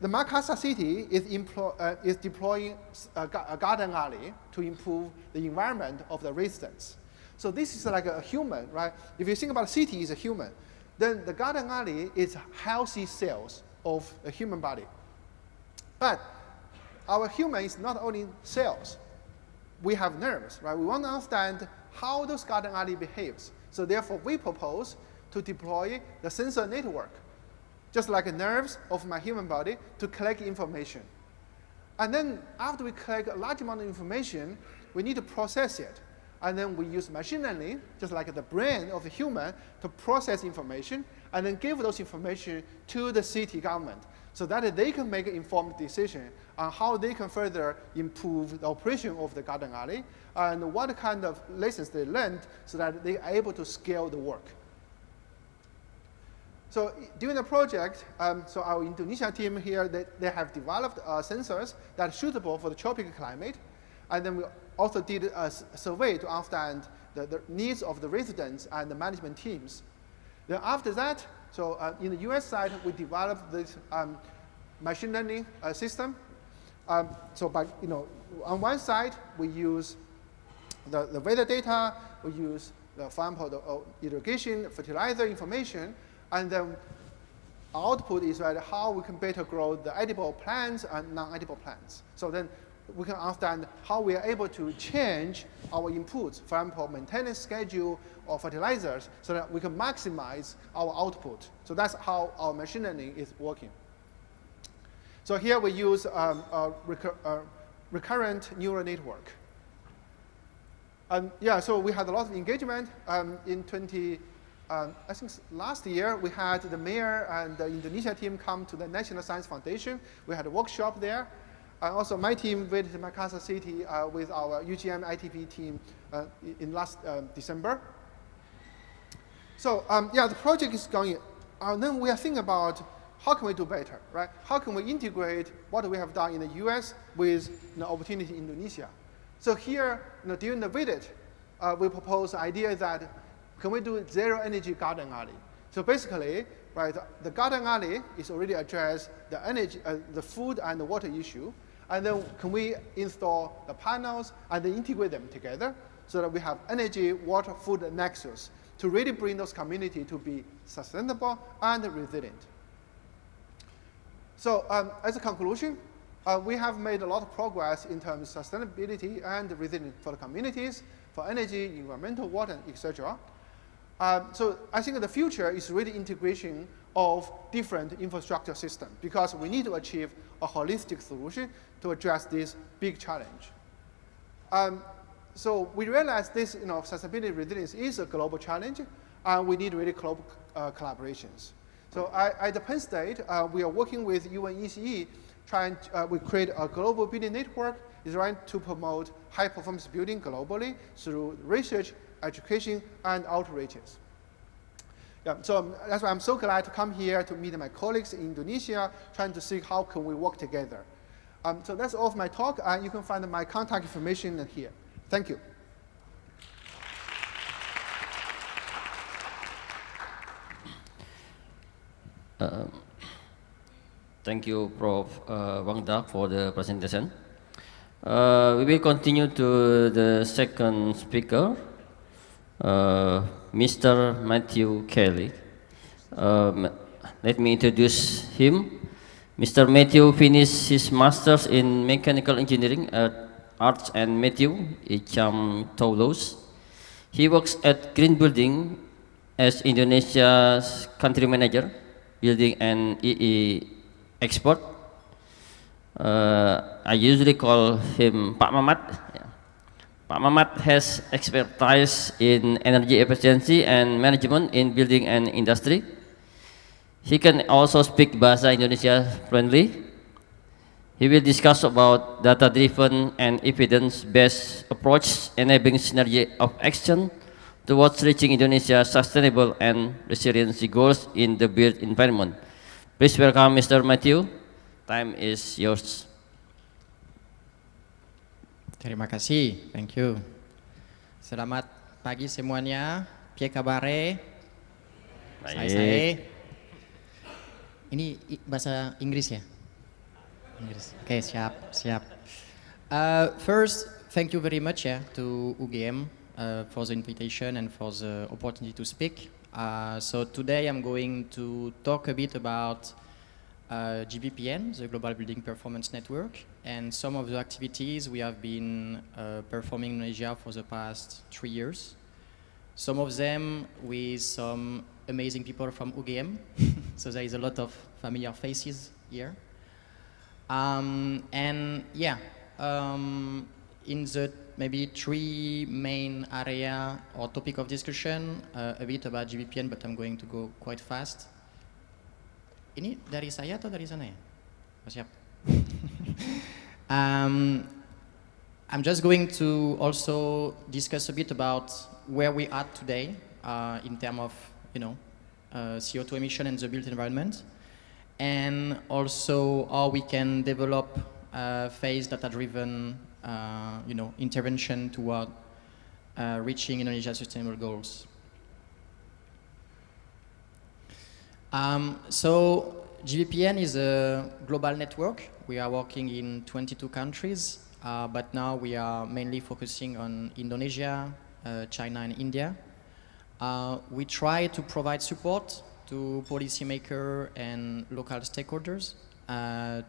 the Makassar City is deploying a garden alley to improve the environment of the residents. So this is like a human, right? If you think about a city as a human, then the garden alley is healthy cells of a human body. But our human is not only cells. We have nerves, right? We want to understand how those garden alley behaves. So therefore, we propose to deploy the sensor network, just like the nerves of my human body, to collect information. And then after we collect a large amount of information, we need to process it. And then we use machine learning, just like the brain of the human, to process information and then give those information to the city government so that they can make an informed decision on how they can further improve the operation of the garden alley and what kind of lessons they learned so that they are able to scale the work. So during the project, so our Indonesia team here, they have developed sensors that are suitable for the tropical climate. And then we also did a survey to understand the needs of the residents and the management teams. Then after that, so in the US side, we developed this machine learning system. So by, on one side, we use the weather data, we use, for example, the irrigation, fertilizer information, and then our output is how we can better grow the edible plants and non-edible plants. So then we can understand how we are able to change our inputs, for example, maintenance schedule or fertilizers, so that we can maximize our output. So that's how our machine learning is working. So here we use a recurrent neural network. And yeah, so we had a lot of engagement in I think last year we had the mayor and the Indonesia team come to the National Science Foundation. We had a workshop there. And also my team visited Makassar City with our UGM ITP team in last December. So yeah, the project is going, and then we are thinking about how can we do better, right? How can we integrate what we have done in the US with opportunity in Indonesia? So here, during the visit, we proposed the idea that can we do zero energy garden alley? So basically, right, the garden alley is already addressed the energy, the food and the water issue, and then can we install the panels and then integrate them together so that we have energy, water, food nexus to really bring those communities to be sustainable and resilient. So as a conclusion, we have made a lot of progress in terms of sustainability and resilience for the communities, for energy, environmental, water, etc. So I think the future is really integration of different infrastructure systems because we need to achieve a holistic solution to address this big challenge. So we realize this, sustainability resilience is a global challenge, and we need really global collaborations. So at the Penn State, we are working with UNECE, we create a global building network designed to promote high-performance building globally through research, education, and outreaches. Yeah, so that's why I'm so glad to come here to meet my colleagues in Indonesia, trying to see how can we work together. So that's all of my talk. You can find my contact information here. Thank you. Thank you, Prof. Wang Da, for the presentation. We will continue to the second speaker, Mr. Matthew Kelly. Let me introduce him. Mr. Matthew finished his master's in mechanical engineering at Arts and Matthew Echam Toulouse. He works at Green Building as Indonesia's country manager, building and EE expert. I usually call him Pak Mamat. Yeah. Pak Mamat has expertise in energy efficiency and management in building and industry. He can also speak Bahasa Indonesia fluently. He will discuss about data-driven and evidence-based approach enabling synergy of action towards reaching Indonesia's sustainable and resiliency goals in the built environment. Please welcome Mr. Matthew. Time is yours. Terima kasih, thank you. Selamat pagi semuanya, piye kabare? Saya. Ini bahasa Inggris ya? Inggris. Oke, siap. First, thank you very much to UGM for the invitation and for the opportunity to speak. So today I'm going to talk a bit about GBPN, the Global Building Performance Network, and some of the activities we have been performing in Indonesia for the past 3 years. Some of them with some amazing people from UGM, so there is a lot of familiar faces here. In the maybe 3 main area or topic of discussion, a bit about GBPN, but I'm going to go quite fast. Ini dari saya atau dari sana ya? Oh, siap. I'm just going to also discuss a bit about where we are today in terms of CO2 emission and the built environment, and also how we can develop phase data-driven intervention toward reaching Indonesia's sustainable goals. So GBPN is a global network. We are working in 22 countries, but now we are mainly focusing on Indonesia, China and India. We try to provide support to policymakers and local stakeholders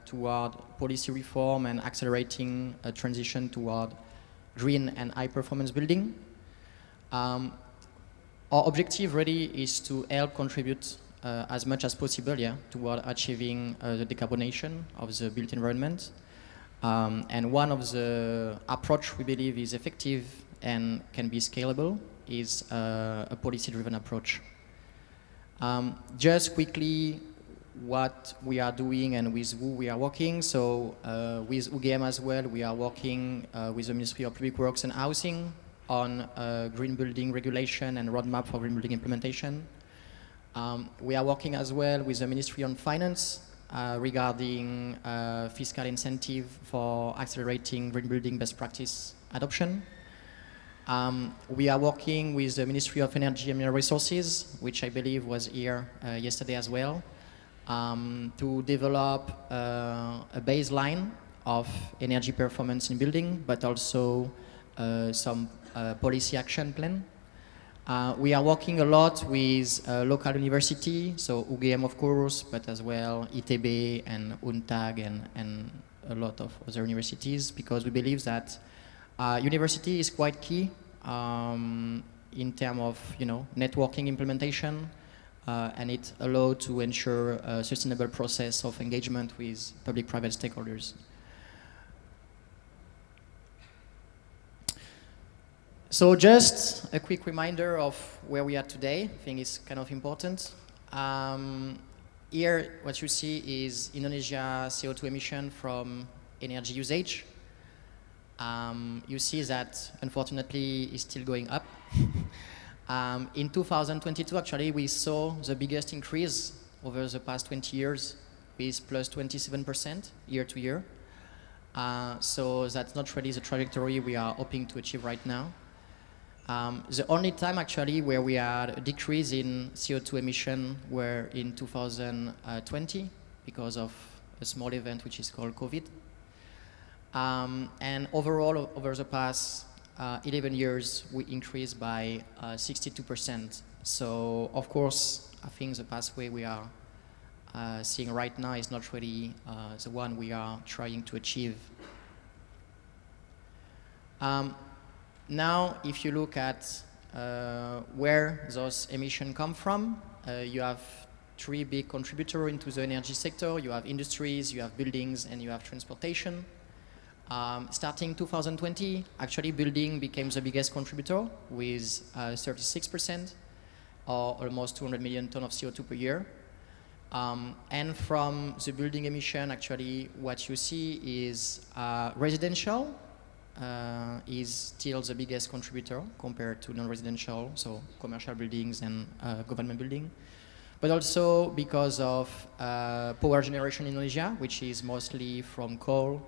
toward policy reform and accelerating a transition toward green and high performance building. Our objective really is to help contribute as much as possible toward achieving the decarbonation of the built environment. And one of the approach we believe is effective and can be scalable is a policy-driven approach. Just quickly, what we are doing and with who we are working. So with UGM as well, we are working with the Ministry of Public Works and Housing on green building regulation and roadmap for green building implementation. We are working as well with the Ministry on Finance regarding fiscal incentive for accelerating green building best practice adoption. We are working with the Ministry of Energy and Mineral Resources, which I believe was here yesterday as well, to develop a baseline of energy performance in building, but also some policy action plan. We are working a lot with local university, so UGM of course, but as well ITB and UNTAG and a lot of other universities, because we believe that university is quite key in terms of networking implementation, and it allows to ensure a sustainable process of engagement with public-private stakeholders. So just a quick reminder of where we are today. I think it's kind of important. Here, what you see is Indonesia CO2 emission from energy usage. You see that, unfortunately, is still going up. In 2022, actually, we saw the biggest increase over the past 20 years, with plus 27% year to year. So that's not really the trajectory we are hoping to achieve right now. The only time actually where we had a decrease in CO2 emission were in 2020 because of a small event which is called COVID. And overall, over the past 11 years, we increased by 62%. So of course, I think the pathway we are seeing right now is not really the one we are trying to achieve. Now, if you look at where those emissions come from, you have 3 big contributors into the energy sector. You have industries, you have buildings, and you have transportation. Starting 2020, actually building became the biggest contributor with 36%, or almost 200 million tons of CO2 per year. And from the building emission, actually, what you see is residential is still the biggest contributor compared to non-residential, so commercial buildings and government building. But also because of power generation in Indonesia, which is mostly from coal.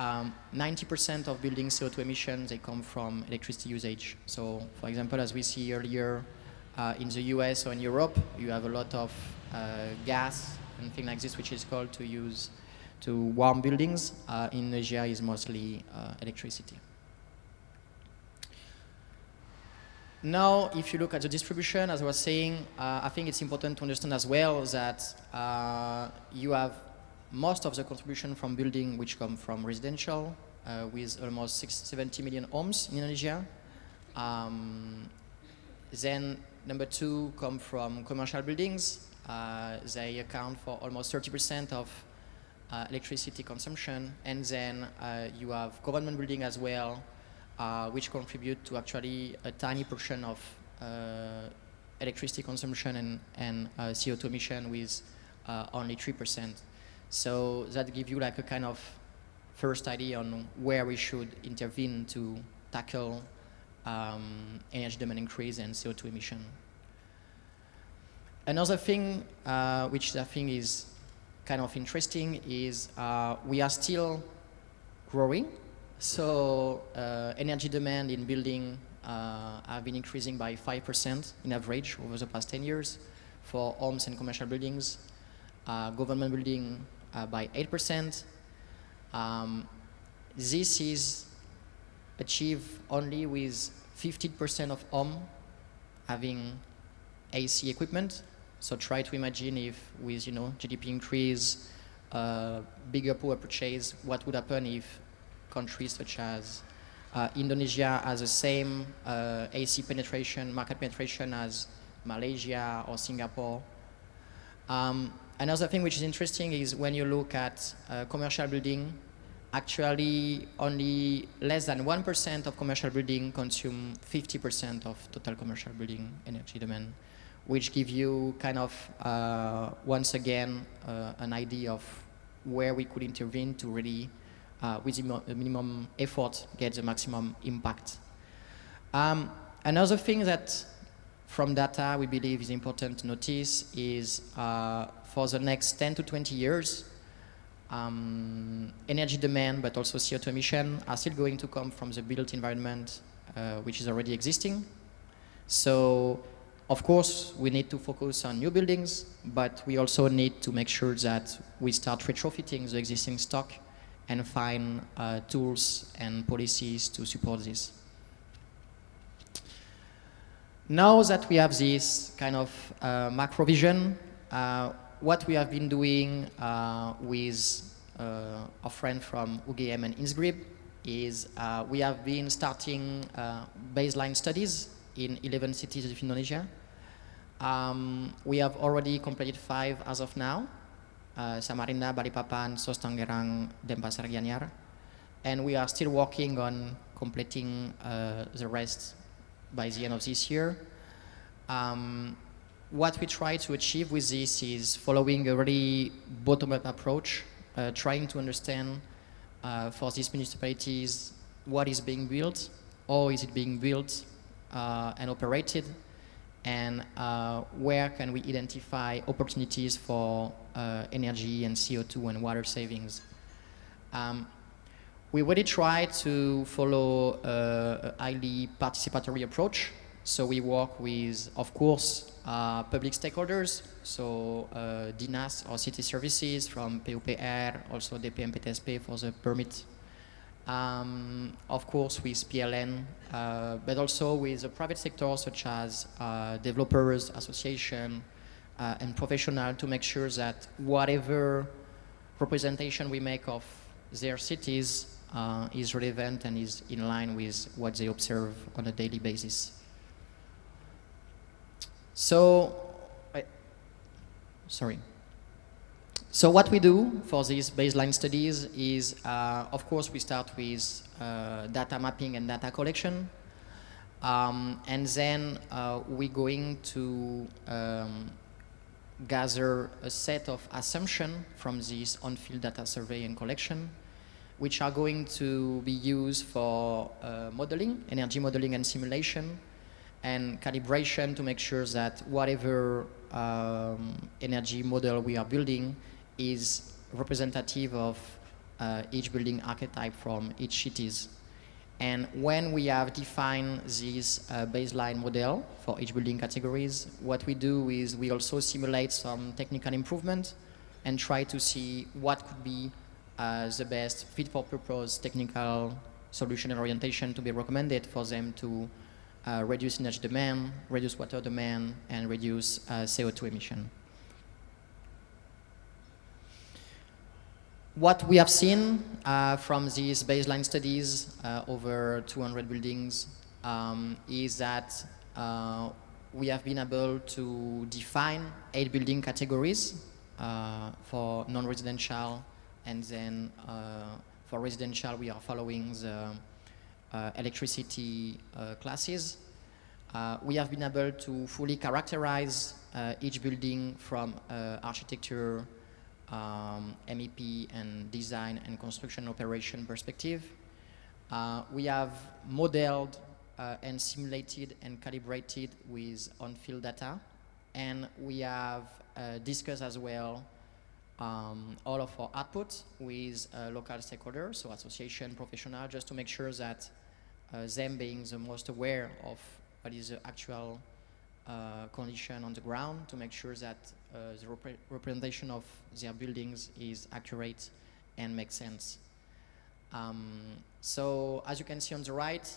90% of building CO2 emissions, they come from electricity usage. So, for example, as we see earlier in the US or in Europe, you have a lot of gas and things like this, which is called to use to warm buildings. In Asia is mostly electricity. Now, if you look at the distribution, as I was saying, I think it's important to understand as well that you have most of the contribution from building which come from residential, with almost 70 million homes in Indonesia. Then number two come from commercial buildings. They account for almost 30% of electricity consumption. And then you have government building as well, which contribute to actually a tiny portion of electricity consumption and CO2 emission with only 3%. So that gives you like a kind of first idea on where we should intervene to tackle energy demand increase and CO2 emission. Another thing which I think is kind of interesting is we are still growing. So energy demand in building have been increasing by 5% in average over the past 10 years for homes and commercial buildings. Government building by 8%. This is achieved only with 15% of home having AC equipment. So try to imagine if with GDP increase, bigger power purchase, what would happen if countries such as Indonesia has the same AC penetration, market penetration as Malaysia or Singapore. Another thing which is interesting is when you look at commercial building, actually only less than 1% of commercial building consume 50% of total commercial building energy demand, which give you kind of, once again, an idea of where we could intervene to really, with the minimum effort, get the maximum impact. Another thing that from data we believe is important to notice is for the next 10 to 20 years, energy demand but also CO2 emission are still going to come from the built environment which is already existing. So of course we need to focus on new buildings, but we also need to make sure that we start retrofitting the existing stock and find tools and policies to support this. Now that we have this kind of macro vision, what we have been doing with a friend from UGM and INSGRIP is we have been starting baseline studies in 11 cities of Indonesia. We have already completed 5 as of now, Samarinda, Balikpapan, Sos Tangerang, Denpasar, Gianyar. And we are still working on completing the rest by the end of this year. What we try to achieve with this is following a really bottom-up approach, trying to understand for these municipalities what is being built, or is it being built and operated, and where can we identify opportunities for energy and CO2 and water savings. We really try to follow a highly participatory approach. So we work with, of course, public stakeholders, so DINAS or city services from PUPR, also DPM PTSP for the permit. Of course with PLN, but also with the private sector such as developers, association, and professional to make sure that whatever representation we make of their cities is relevant and is in line with what they observe on a daily basis. So, So what we do for these baseline studies is, of course, we start with data mapping and data collection. And then we're going to gather a set of assumptions from this on-field data survey and collection, which are going to be used for modeling, energy modeling and simulation, and calibration to make sure that whatever energy model we are building is representative of each building archetype from each cities. And when we have defined this baseline model for each building categories, what we do is we also simulate some technical improvement and try to see what could be the best fit-for-purpose technical solution and orientation to be recommended for them to reduce energy demand, reduce water demand, and reduce CO2 emission. What we have seen from these baseline studies over 200 buildings is that we have been able to define 8 building categories for non-residential, and then for residential we are following the electricity classes. We have been able to fully characterize each building from architecture, MEP and design and construction operation perspective. We have modeled and simulated and calibrated with on-field data, and we have discussed as well all of our outputs with local stakeholders, so association, professional, just to make sure that them being the most aware of what is the actual condition on the ground, to make sure that the representation of their buildings is accurate and makes sense. So as you can see on the right,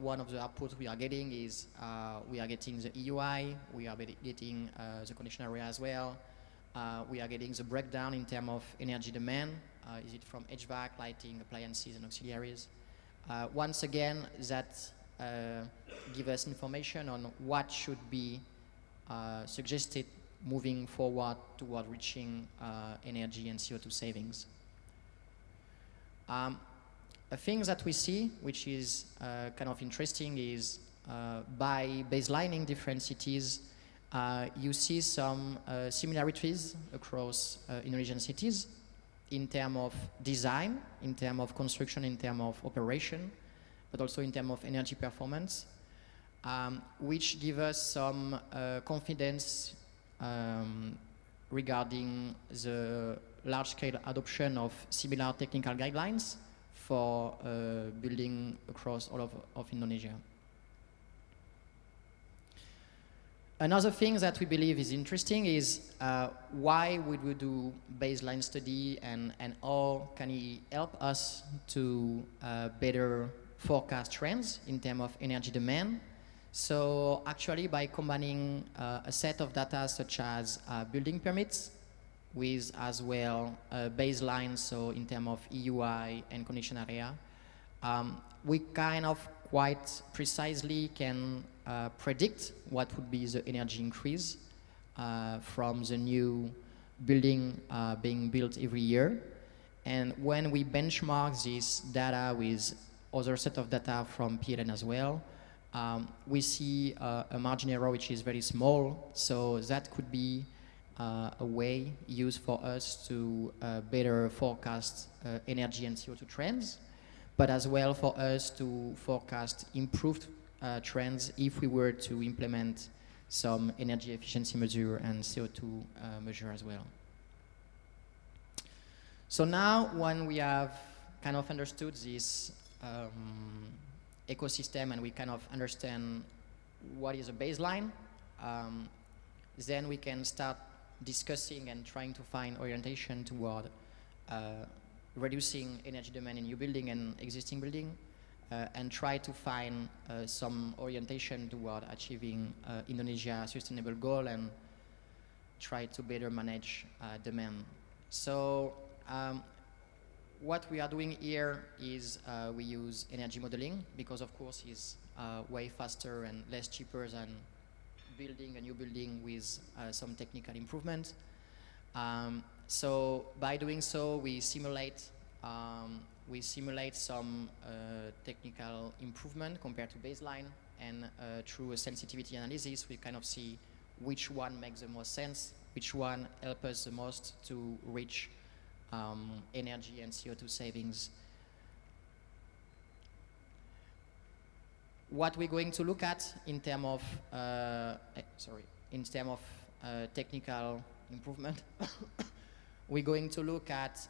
one of the outputs we are getting is we are getting the EUI, we are getting the condition area as well. We are getting the breakdown in terms of energy demand. Is it from HVAC, lighting, appliances, and auxiliaries? Once again, that give us information on what should be suggested moving forward toward reaching energy and CO2 savings. A thing that we see, which is kind of interesting, is by baselining different cities, you see some similarities across Indonesian cities in terms of design, in terms of construction, in terms of operation, but also in terms of energy performance, which give us some confidence regarding the large-scale adoption of similar technical guidelines for building across all of Indonesia. Another thing that we believe is interesting is why would we do baseline study, and how can it help us to better forecast trends in terms of energy demand. So actually by combining a set of data such as building permits with as well baseline, so in terms of EUI and condition area, we kind of quite precisely can predict what would be the energy increase from the new building being built every year. And when we benchmark this data with other set of data from PLN as well, we see a margin error which is very small, so that could be a way used for us to better forecast energy and CO2 trends, but as well for us to forecast improved trends if we were to implement some energy efficiency measure and CO2 measure as well. So now when we have kind of understood this ecosystem and we kind of understand what is a baseline, then we can start discussing and trying to find orientation toward reducing energy demand in new building and existing building, and try to find some orientation toward achieving Indonesia's sustainable goal and try to better manage demand. So what we are doing here is we use energy modeling because of course it's way faster and less cheaper than building a new building with some technical improvement. So by doing so, we simulate some technical improvement compared to baseline, and through a sensitivity analysis, we kind of see which one makes the most sense which one help us the most to reach energy and CO2 savings. What we're going to look at in terms of technical improvement, we're going to look at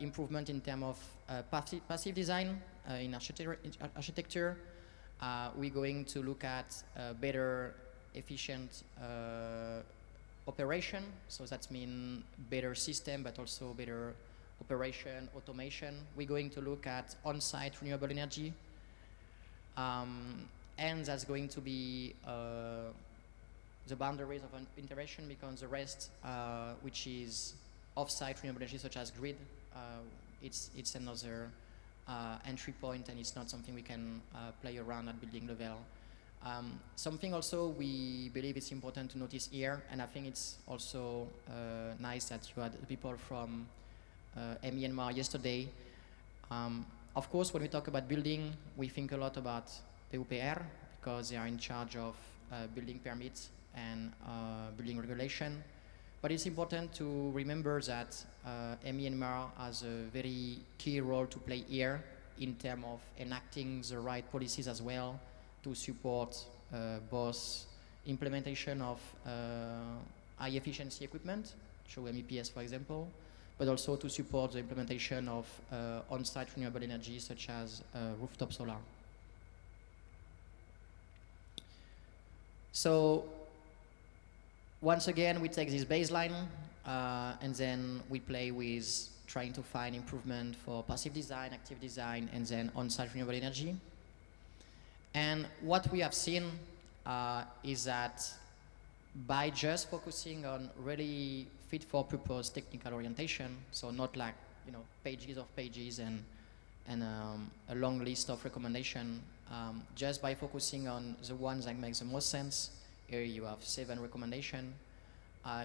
improvement in terms of passive design in architecture. We're going to look at better efficient operation, so that means better system, but also better operation, automation. We're going to look at on-site renewable energy, and that's going to be the boundaries of an interaction, because the rest, which is off-site renewable energy, such as grid, it's another entry point, and it's not something we can play around at building level. Something also we believe it's important to notice here, and I think it's also nice that you had people from Myanmar yesterday. Of course, when we talk about building, we think a lot about PUPR, because they are in charge of building permits and building regulation. But it's important to remember that Myanmar has a very key role to play here in terms of enacting the right policies as well to support both implementation of high efficiency equipment, show MEPS for example, but also to support the implementation of on-site renewable energy such as rooftop solar. So once again, we take this baseline and then we play with trying to find improvement for passive design, active design, and then on-site renewable energy. And what we have seen is that by just focusing on really fit for purpose technical orientation, so not like pages of pages and a long list of recommendations, just by focusing on the ones that make the most sense. Here you have 7 recommendations.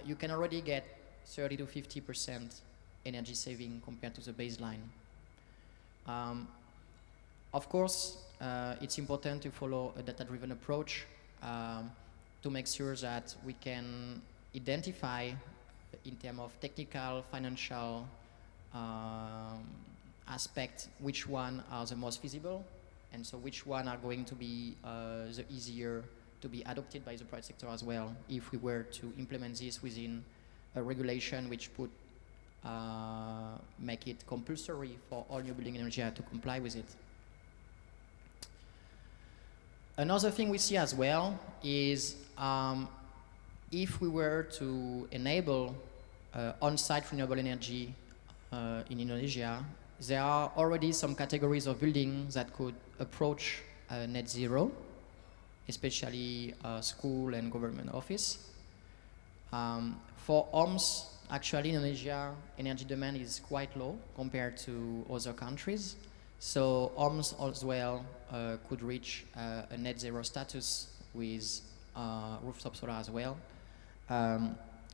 You can already get 30 to 50% energy saving compared to the baseline. Of course, it's important to follow a data-driven approach to make sure that we can identify, in terms of technical, financial aspect, which one are the most feasible, and so which one are going to be the easier to be adopted by the private sector as well, if we were to implement this within a regulation which would make it compulsory for all new building energy to comply with it. Another thing we see as well is if we were to enable on-site renewable energy in Indonesia, there are already some categories of buildings that could approach net zero, especially school and government office. For homes, actually in Indonesia, energy demand is quite low compared to other countries. So homes as well could reach a net zero status with rooftop solar as well.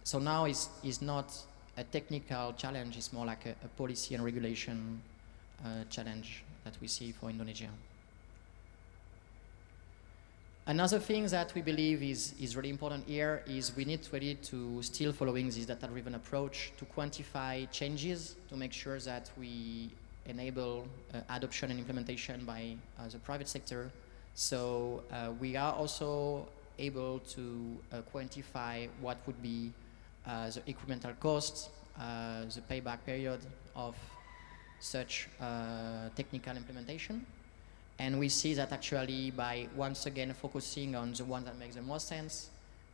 So now it's not a technical challenge, it's more like a policy and regulation challenge that we see for Indonesia. Another thing that we believe is really important here is we need really to still following this data-driven approach to quantify changes to make sure that we enable adoption and implementation by the private sector. So we are also able to quantify what would be the incremental costs, the payback period of such technical implementation. And we see that actually by once again focusing on the one that makes the most sense,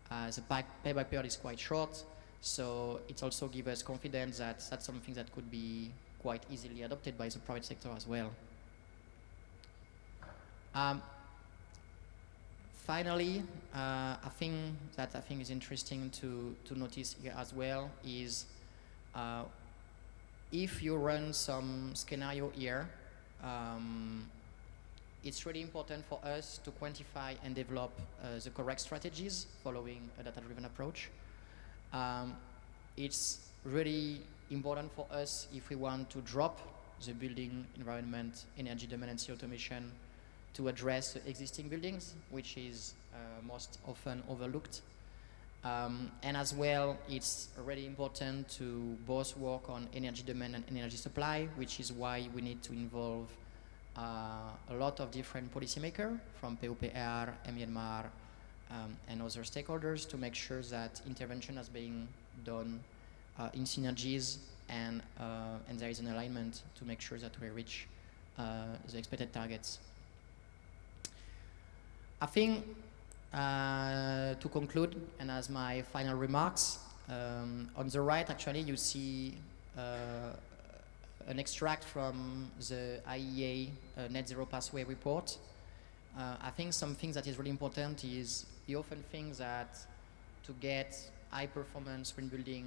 the payback period is quite short. So it also gives us confidence that that's something that could be quite easily adopted by the private sector as well. Finally, I think is interesting to notice here as well is if you run some scenario here, it's really important for us to quantify and develop the correct strategies following a data-driven approach. It's really important for us if we want to drop the building environment, energy demand and CO2 emission to address the existing buildings, which is most often overlooked. And as well, it's really important to both work on energy demand and energy supply, which is why we need to involve a lot of different policymakers from PUPR, Myanmar, and other stakeholders to make sure that intervention is being done in synergies and there is an alignment to make sure that we reach the expected targets. I think to conclude, and as my final remarks, on the right actually you see an extract from the IEA Net Zero Pathway report. I think something that is really important is we often think that to get high performance green building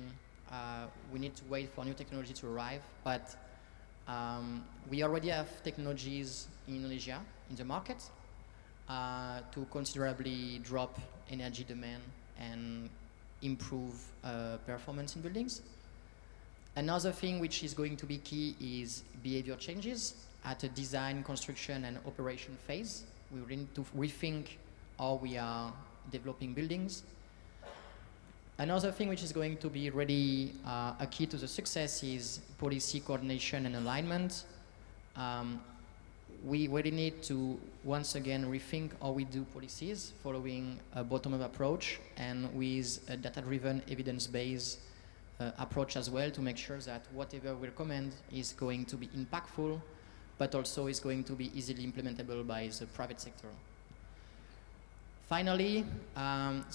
we need to wait for new technology to arrive, but we already have technologies in Indonesia in the market to considerably drop energy demand and improve performance in buildings. Another thing which is going to be key is behavior changes at a design, construction and operation phase. We need to rethink how we are developing buildings. Another thing which is going to be really a key to the success is policy coordination and alignment. We really need to once again rethink how we do policies following a bottom-up approach and with a data-driven, evidence-based approach as well to make sure that whatever we recommend is going to be impactful, but also is going to be easily implementable by the private sector. Finally,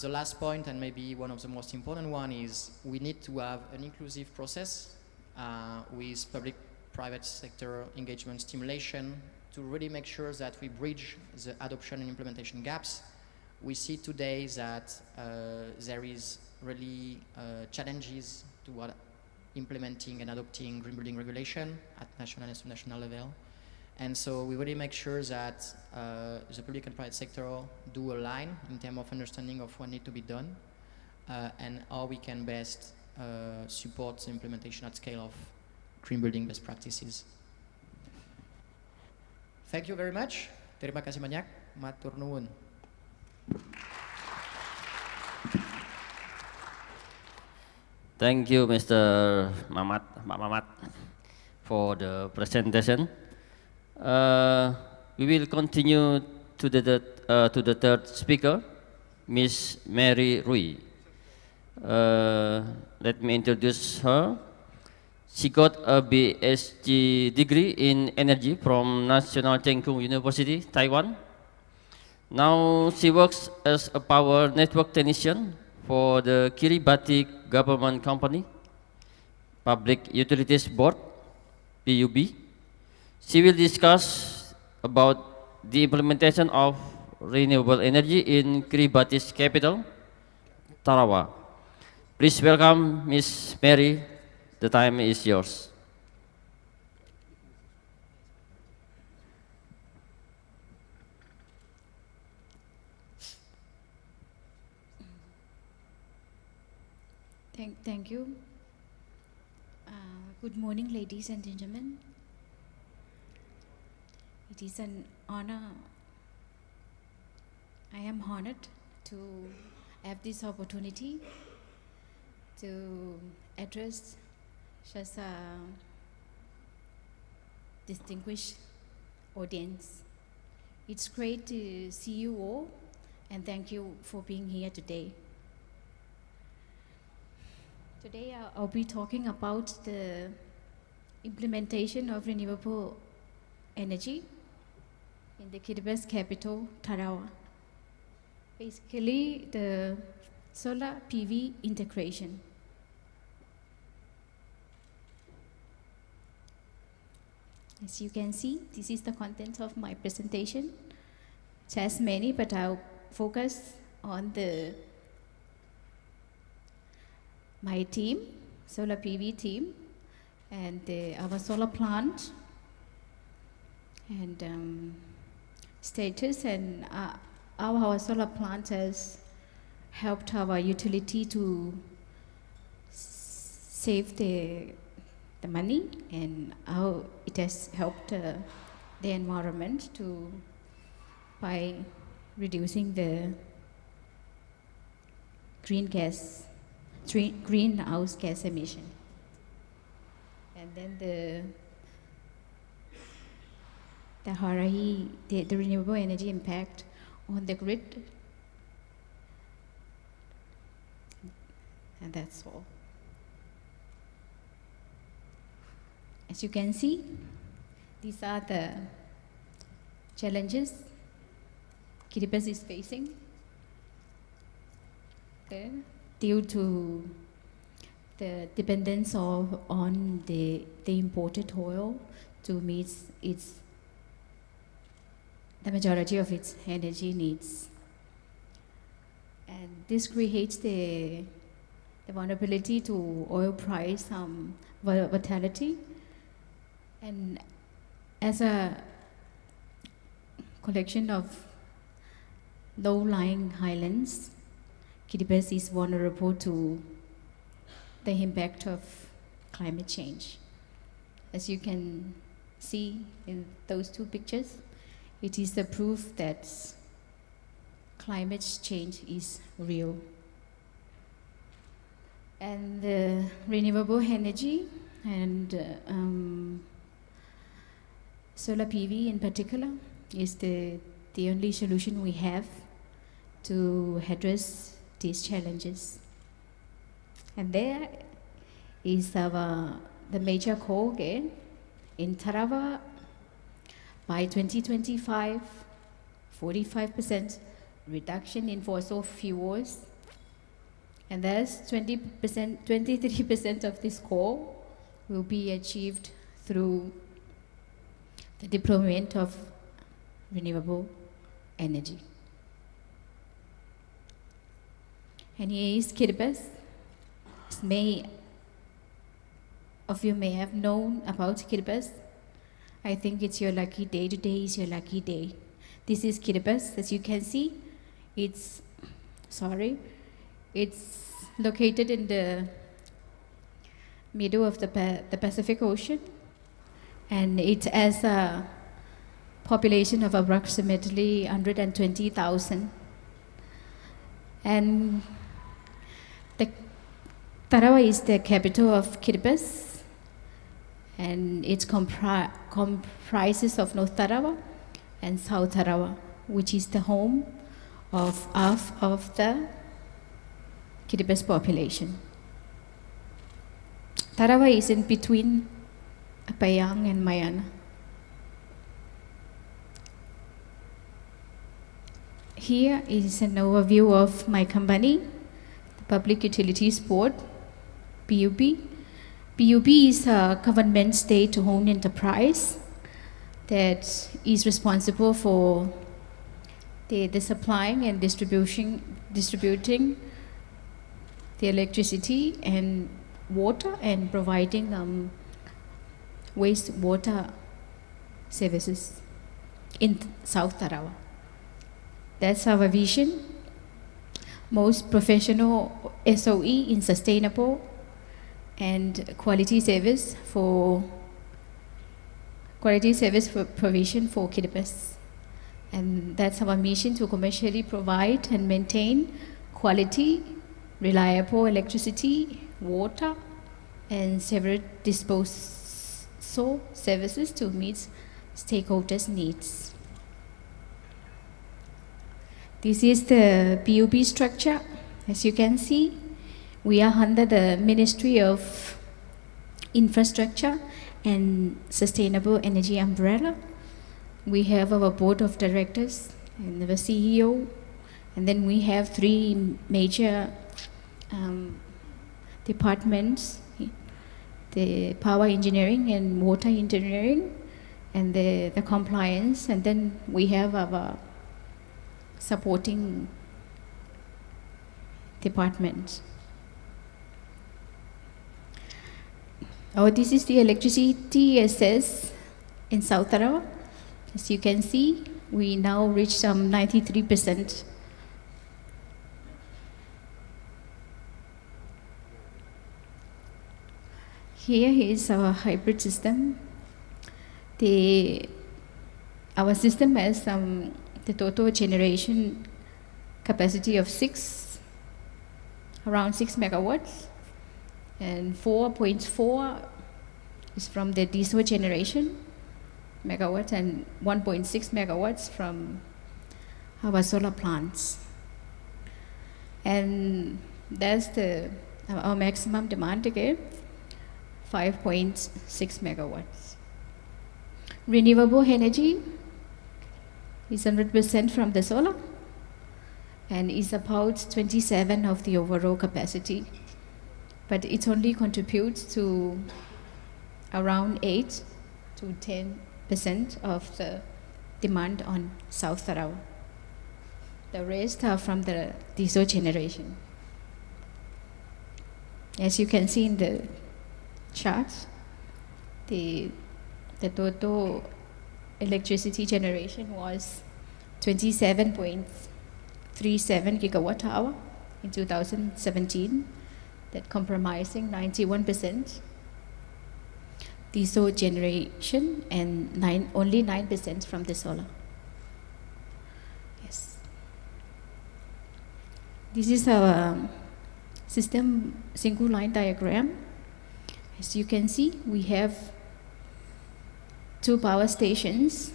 the last point, and maybe one of the most important one, is we need to have an inclusive process with public-private sector engagement stimulation to really make sure that we bridge the adoption and implementation gaps. We see today that there is really challenges to implementing and adopting green building regulation at national and international level. And so we really make sure that the public and private sector do align in terms of understanding of what needs to be done and how we can best support the implementation at scale of green building best practices. Thank you very much. Terima kasih banyak. Matur nuwun. Thank you, Mr. Mamat, for the presentation. We will continue to the third speaker, Miss Mary Rui. Let me introduce her. She got a BSc degree in energy from National Cheng Kung University, Taiwan. Now she works as a power network technician for the Kiribati Government Company, Public Utilities Board, PUB. She will discuss about the implementation of renewable energy in Kiribati's capital, Tarawa. Please welcome Miss Mary. The time is yours. Thank you. Good morning, ladies and gentlemen. It is an honor. I am honored to have this opportunity to address such a distinguished audience. It's great to see you all, and thank you for being here today. Today I'll be talking about the implementation of renewable energy in the Kiribati capital, Tarawa. Basically, the solar PV integration. As you can see, this is the content of my presentation. It has many, but I'll focus on my team, solar PV team, and our solar plant, and status, and how our solar plant has helped our utility to save the money, and how it has helped the environment by reducing the greenhouse gas emission. And then the renewable energy impact on the grid. And that's all. As you can see, these are the challenges Kiribati is facing. Okay. Due to the dependence on the imported oil to meet the majority of its energy needs. And this creates the vulnerability to oil price volatility. And as a collection of low-lying highlands, Kiribati is vulnerable to the impact of climate change. As you can see in those two pictures, it is the proof that climate change is real. And renewable energy and solar PV in particular is the only solution we have to address these challenges. And there is the major goal again in Tarawa by 2025, 45% reduction in fossil fuels. And thus 23% of this goal will be achieved through the deployment of renewable energy. And here is Kiribati. Many of you may have known about Kiribati. I think it's your lucky day. Today is your lucky day. This is Kiribati. As you can see, it's located in the middle of the Pacific Ocean, and it has a population of approximately 120,000. And Tarawa is the capital of Kiribati, and it comprises of North Tarawa and South Tarawa, which is the home of half of the Kiribati population. Tarawa is in between Apayang and Mayana. Here is an overview of my company, the Public Utilities Board, PUB. PUB is a government state-owned enterprise that is responsible for the supplying and distributing the electricity and water, and providing wastewater services in South Tarawa. That's our vision. Most professional SOE in sustainable and quality service provision for Kiribati. And that's our mission, to commercially provide and maintain quality, reliable electricity, water, and several disposal services to meet stakeholders' needs. This is the PUB structure. As you can see, we are under the Ministry of Infrastructure and Sustainable Energy umbrella. We have our board of directors and the CEO, and then we have three major departments: the power engineering and water engineering, and the compliance, and then we have our supporting departments. This is the electricity access in South Tarawa. As you can see, we now reach some 93%. Here is our hybrid system. Our system has the total generation capacity of 6 around 6 megawatts, and 4.4 is from the diesel generation megawatts, and 1.6 megawatts from our solar plants. And that's our maximum demand again, 5.6 megawatts. Renewable energy is 100% from the solar, and is about 27 of the overall capacity, but it only contributes to around 8 to 10% of the demand on South Sarawak. The rest are from the diesel generation. As you can see in the charts, the total electricity generation was 27.37 gigawatt hour in 2017, that comprising 91% diesel generation and only 9% from the solar. Yes. This is our system single line diagram. As you can see, we have 2 power stations,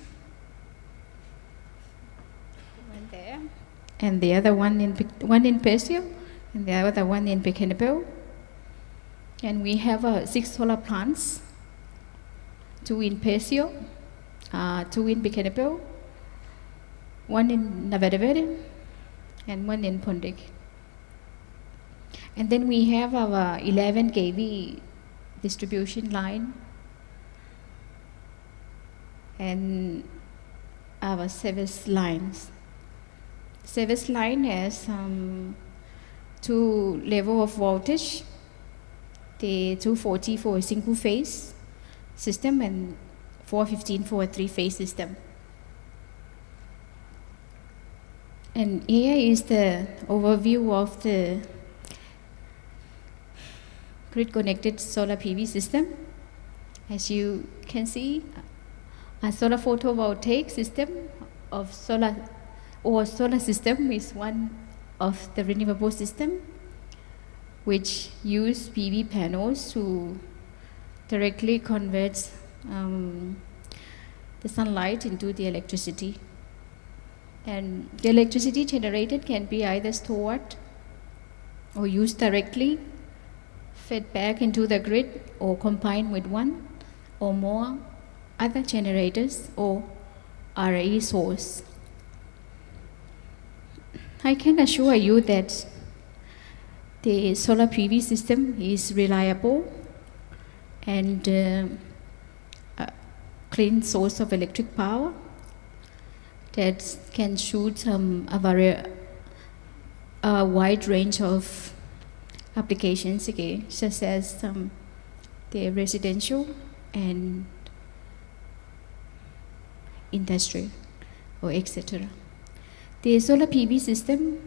one there, and the other one in Pesio, and the other one in Pekenapel. And we have 6 solar plants, 2 in Pesio, 2 in Pekenapel, 1 in Navadavere, and 1 in Pondik. And then we have our 11 kV distribution line, and our service lines. Service line has 2 level of voltage, the 240 for a single phase system and 415 for a 3-phase system. And here is the overview of the grid-connected solar PV system. As you can see, a solar photovoltaic system of solar system is one of the renewable system which use PV panels to directly convert the sunlight into the electricity. And the electricity generated can be either stored or used directly, fed back into the grid, or combined with one or more other generators or RE source. I can assure you that the solar PV system is reliable and a clean source of electric power that can suit a wide range of applications, okay, such as the residential and industry, or etc. The solar PV system,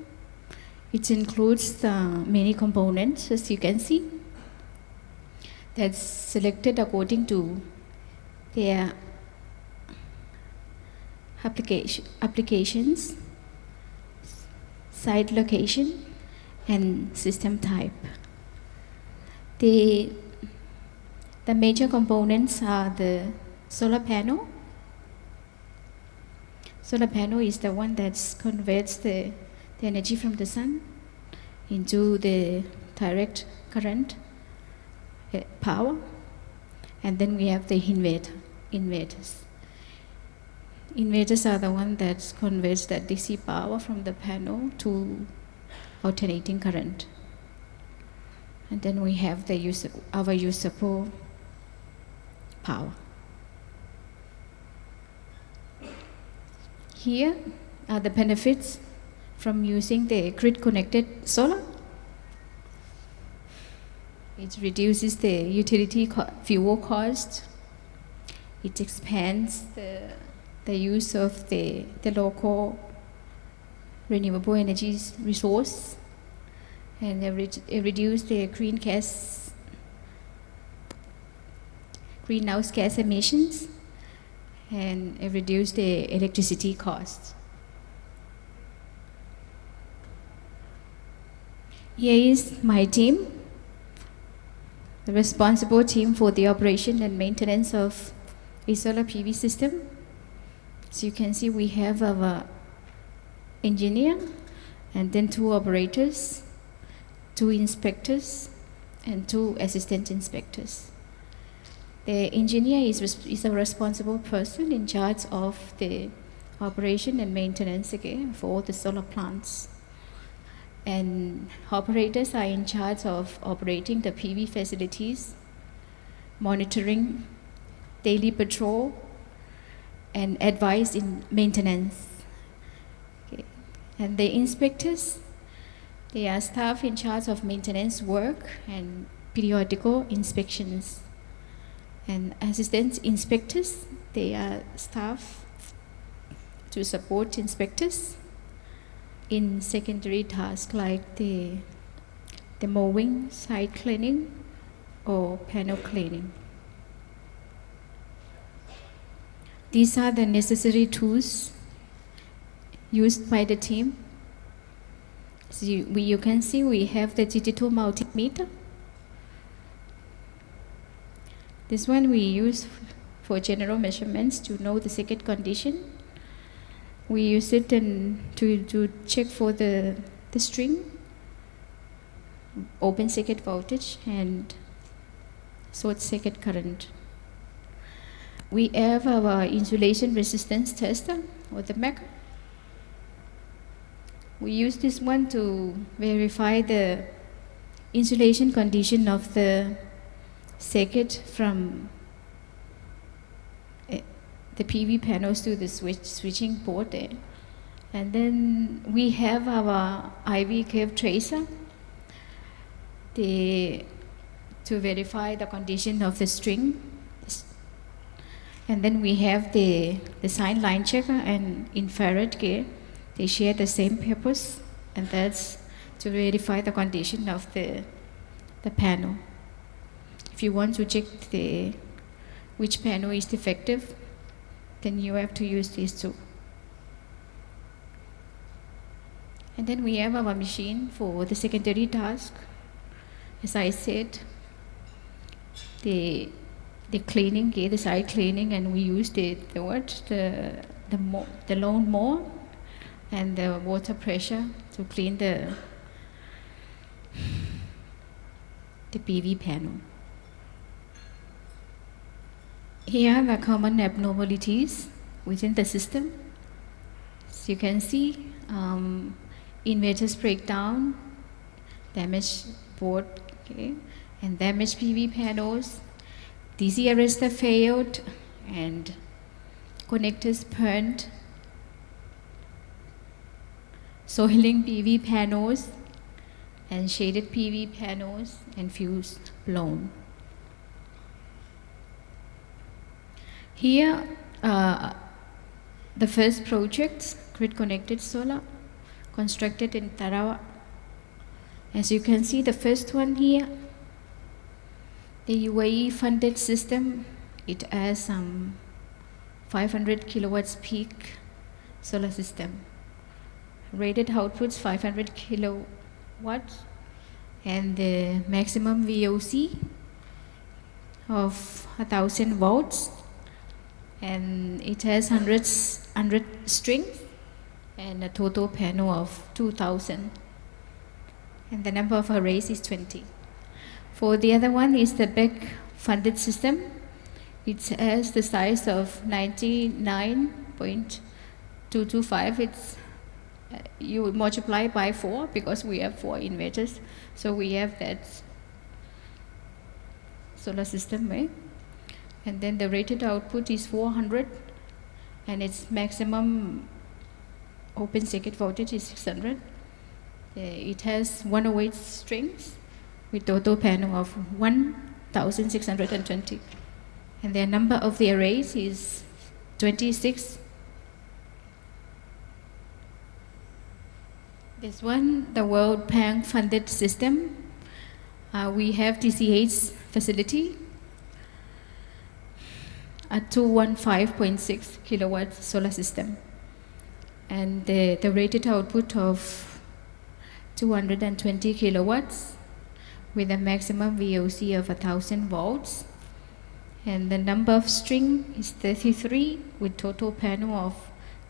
it includes many components, as you can see, that's selected according to their applications, site location, and system type. The major components are the solar panel. Solar panel is the one that converts the energy from the sun into the direct current power. And then we have the inverters. Inverters are the one that converts that DC power from the panel to alternating current. And then we have our usable power. Here are the benefits from using the grid-connected solar. It reduces the utility fuel cost. It expands the use of the local renewable energy resource, and it reduces the greenhouse gas emissions, and it reduces the electricity costs. Here is my team, the responsible team for the operation and maintenance of a solar PV system. As you can see, we have our engineer, and then 2 operators, 2 inspectors, and 2 assistant inspectors. The engineer is a responsible person in charge of the operation and maintenance again for all the solar plants. And operators are in charge of operating the PV facilities, monitoring, daily patrol, and advice in maintenance. Okay. And the inspectors, they are staff in charge of maintenance work and periodical inspections. And assistant inspectors, they are staff to support inspectors in secondary tasks like the mowing, site cleaning, or panel cleaning. These are the necessary tools used by the team. So you can see we have the digital multimeter. This one we use for general measurements to know the circuit condition. We use it to check for the string, open circuit voltage, and short circuit current. We have our insulation resistance tester, or the MEC. We use this one to verify the insulation condition of the circuit from the PV panels to the switching port there. And then we have our IV curve tracer to verify the condition of the string. And then we have the sign line checker and infrared gear. They share the same purpose, and that's to verify the condition of the panel. If you want to check which panel is defective, then you have to use these two. And then we have our machine for the secondary task. As I said, the cleaning, the site cleaning, and we use the lawn mower and the water pressure to clean the PV panel. Here are the common abnormalities within the system. As you can see, inverters break down, damaged board, and damaged PV panels, DC arrestor failed, and connectors burned, soiling PV panels, and shaded PV panels, and fuse blown. Here, the first project, grid-connected solar, constructed in Tarawa. As you can see, the first one here, the UAE-funded system, it has 500 kilowatts peak solar system. Rated outputs 500 kilowatts, and the maximum VOC of 1,000 volts. And it has 100 strings and a total panel of 2,000. And the number of arrays is 20. For the other one is the BEC-funded system. It has the size of 99.225. It's you multiply by 4 because we have 4 inverters. So we have that solar system, right? And then the rated output is 400, and its maximum open circuit voltage is 600. It has 108 strings with total panel of 1,620. And the number of the arrays is 26. This one, the World Bank funded system. We have TCH facility, a 215.6 kilowatt solar system. And the rated output of 220 kilowatts with a maximum VOC of 1000 volts. And the number of string is 33 with total panel of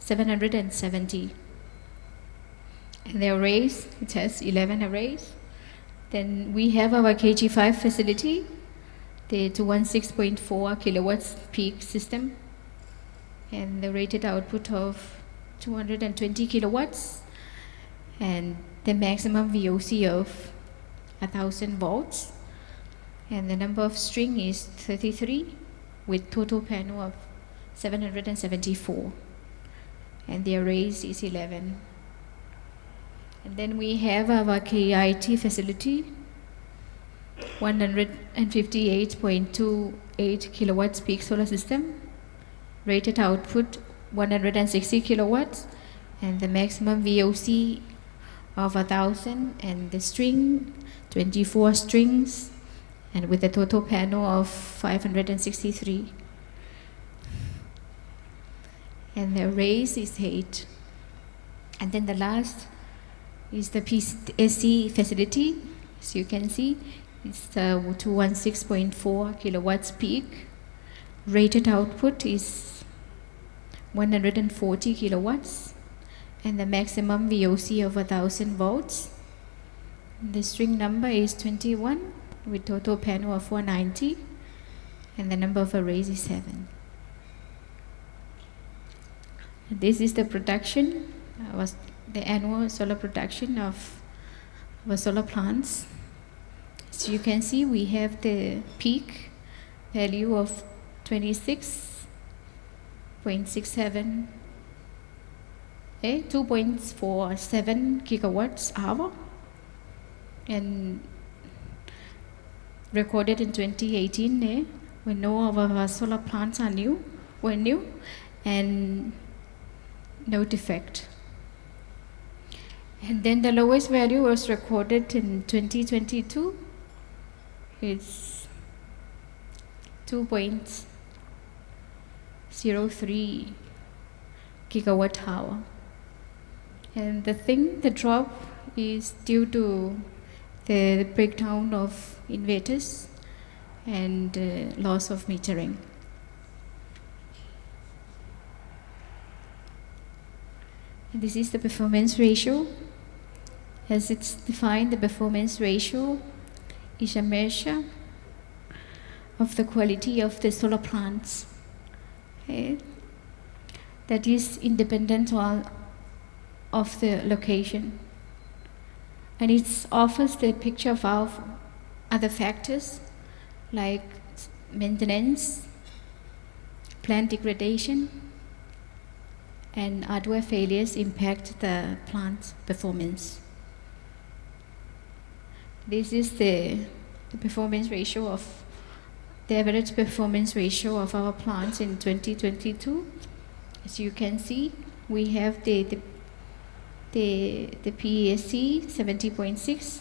770. And the arrays, it has 11 arrays. Then we have our KG5 facility, the 216.4 kilowatts peak system, and the rated output of 220 kilowatts, and the maximum VOC of 1000 volts. And the number of string is 33 with total panel of 774. And the arrays is 11. And then we have our KIT facility, 158.28 kilowatts peak solar system, rated output 160 kilowatts, and the maximum VOC of 1000, and the string 24 strings, and with a total panel of 563. And the arrays is 8. And then the last is the PSC facility. As you can see, it's 216.4 kilowatts peak. Rated output is 140 kilowatts, and the maximum VOC of 1000 volts. The string number is 21 with total panel of 490, and the number of arrays is 7. This is the production, was the annual solar production of our solar plants. As you can see, we have the peak value of 26.67, 2.47 gigawatts hour, and recorded in 2018, when no of our solar plants were new, and no defect. And then the lowest value was recorded in 2022. It's 2.03 gigawatt hour. And the drop is due to the breakdown of inverters and loss of metering. And this is the performance ratio. As it's defined, the performance ratio is a measure of the quality of the solar plants. Okay? That is independent of the location. And it offers the picture of our other factors like maintenance, plant degradation, and hardware failures impact the plant performance. This is the performance ratio of the average performance ratio of our plants in 2022. As you can see, we have the PSC 70.6.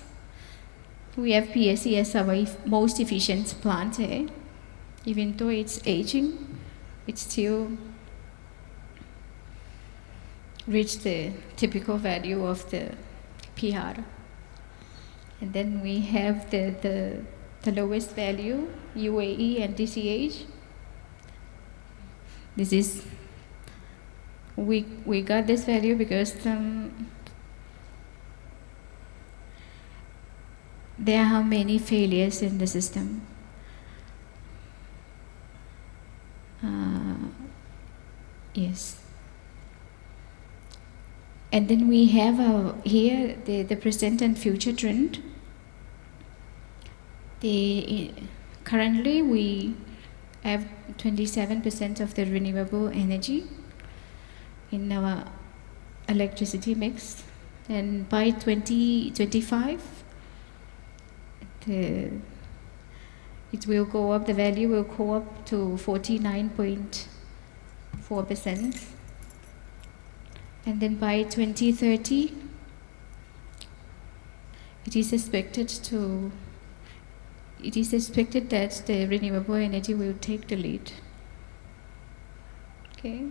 We have PSC as our most efficient plant. Even though it's aging, it still reached the typical value of the PR. And then we have the lowest value, UAE and DCH. This is, we got this value because there are many failures in the system. Yes. And then we have here the present and future trend. Currently we have 27% of the renewable energy in our electricity mix, and by 2025 it will go up, the value will go up to 49.4%, and then by 2030 it is expected that the renewable energy will take the lead. Okay.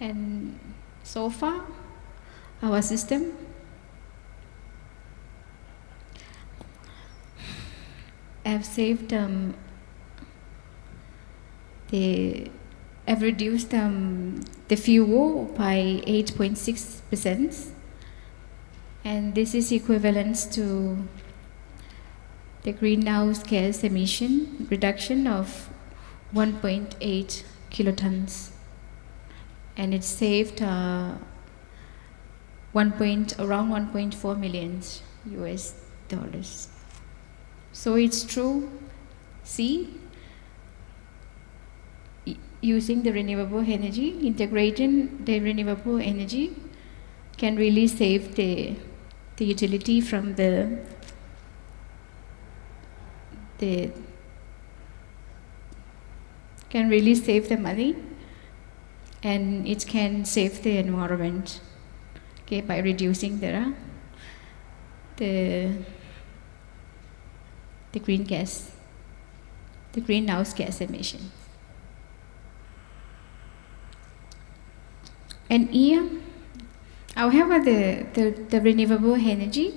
And so far, our system I've saved I've reduced the fuel by 8.6%, and this is equivalent to the greenhouse gas emission reduction of 1.8 kilotons, and it saved around 1.4 million US dollars. So it's true. See, using the renewable energy, integrating the renewable energy can really save the utility from can really save the money, and it can save the environment, okay, by reducing the greenhouse gas emission. And here, however, the renewable energy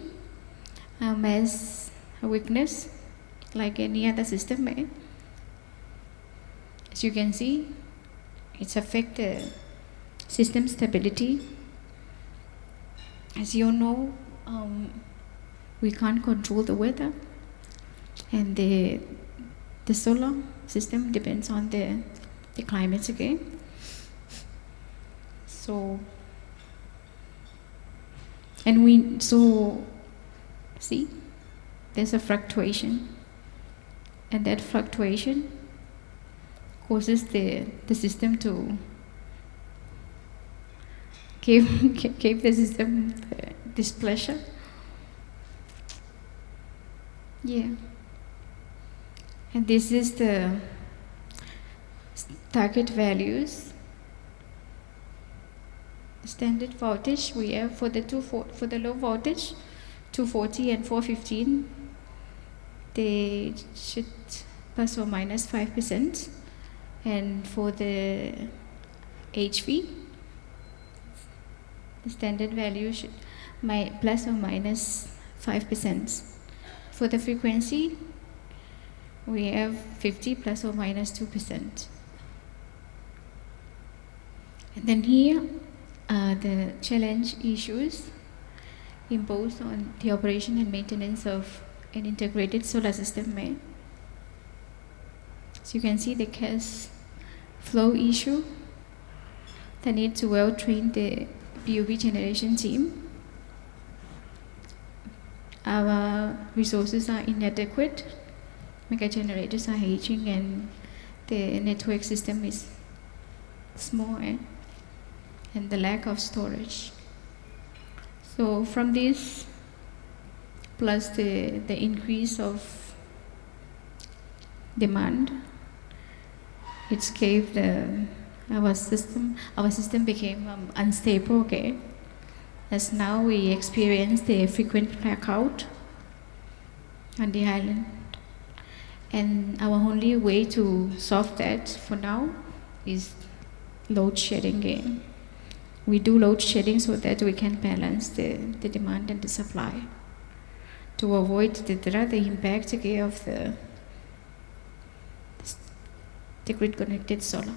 has a weakness like any other system. As you can see, it's affect the system stability. As you know, we can't control the weather, and the solar system depends on the climate again. So, see, there's a fluctuation, and that fluctuation causes the system to give the system displeasure. Yeah. And this is the target values. Standard voltage we have for the low voltage, 240 and 415. They should plus or minus 5%, and for the HV, the standard value should plus or minus 5%. For the frequency, we have 50 plus or minus 2%. And then here are the challenge issues imposed on the operation and maintenance of an integrated solar system. So you can see the gas flow issue. The need to well train the PUB generation team. Our resources are inadequate. Mega generators are aging, and the network system is small, and the lack of storage. So from this, plus the increase of demand, it's gave our system became unstable, okay? As now we experience the frequent blackout on the island. And our only way to solve that for now is load shedding. We do load shedding so that we can balance the demand and the supply to avoid the impact of the grid connected solar.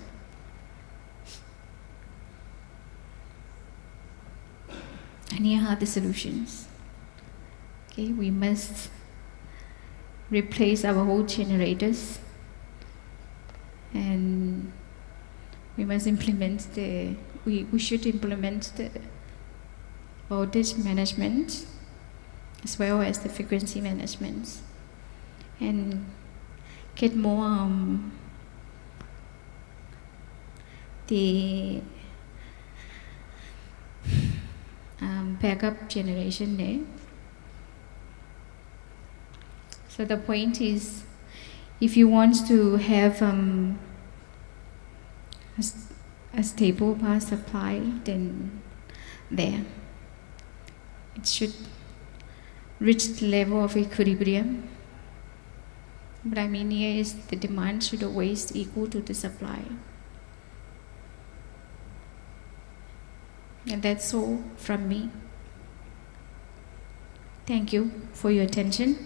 And here are the solutions. Okay, we must replace our old generators, and we must implement we should implement the voltage management as well as the frequency management, and get more the backup generation there. So the point is, if you want to have a stable power supply, then it should reach the level of equilibrium. What I mean here is the demand should always equal to the supply. And that's all from me. Thank you for your attention.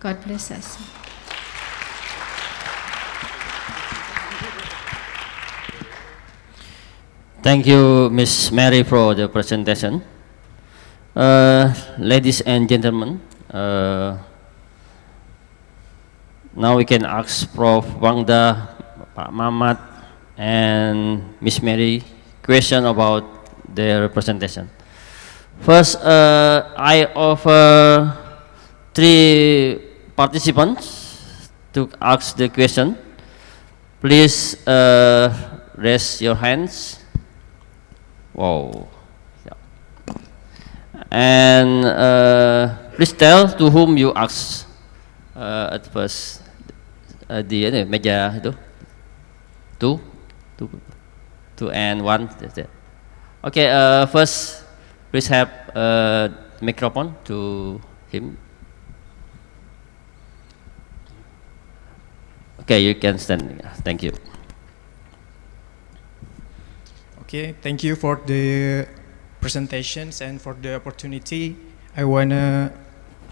God bless us. Thank you, Miss Mary, for the presentation. Ladies and gentlemen, now we can ask Prof. Wangda, Pak Mamat, and Miss Mary question about their presentation. First, I offer 3 participants to ask the question. Please raise your hands. Wow. Yeah. And please tell to whom you ask at first. Di meja itu. Two and one. That's it. Okay. First, please have microphone to him. Okay, you can stand. Thank you. Okay, thank you for the presentations and for the opportunity. I want to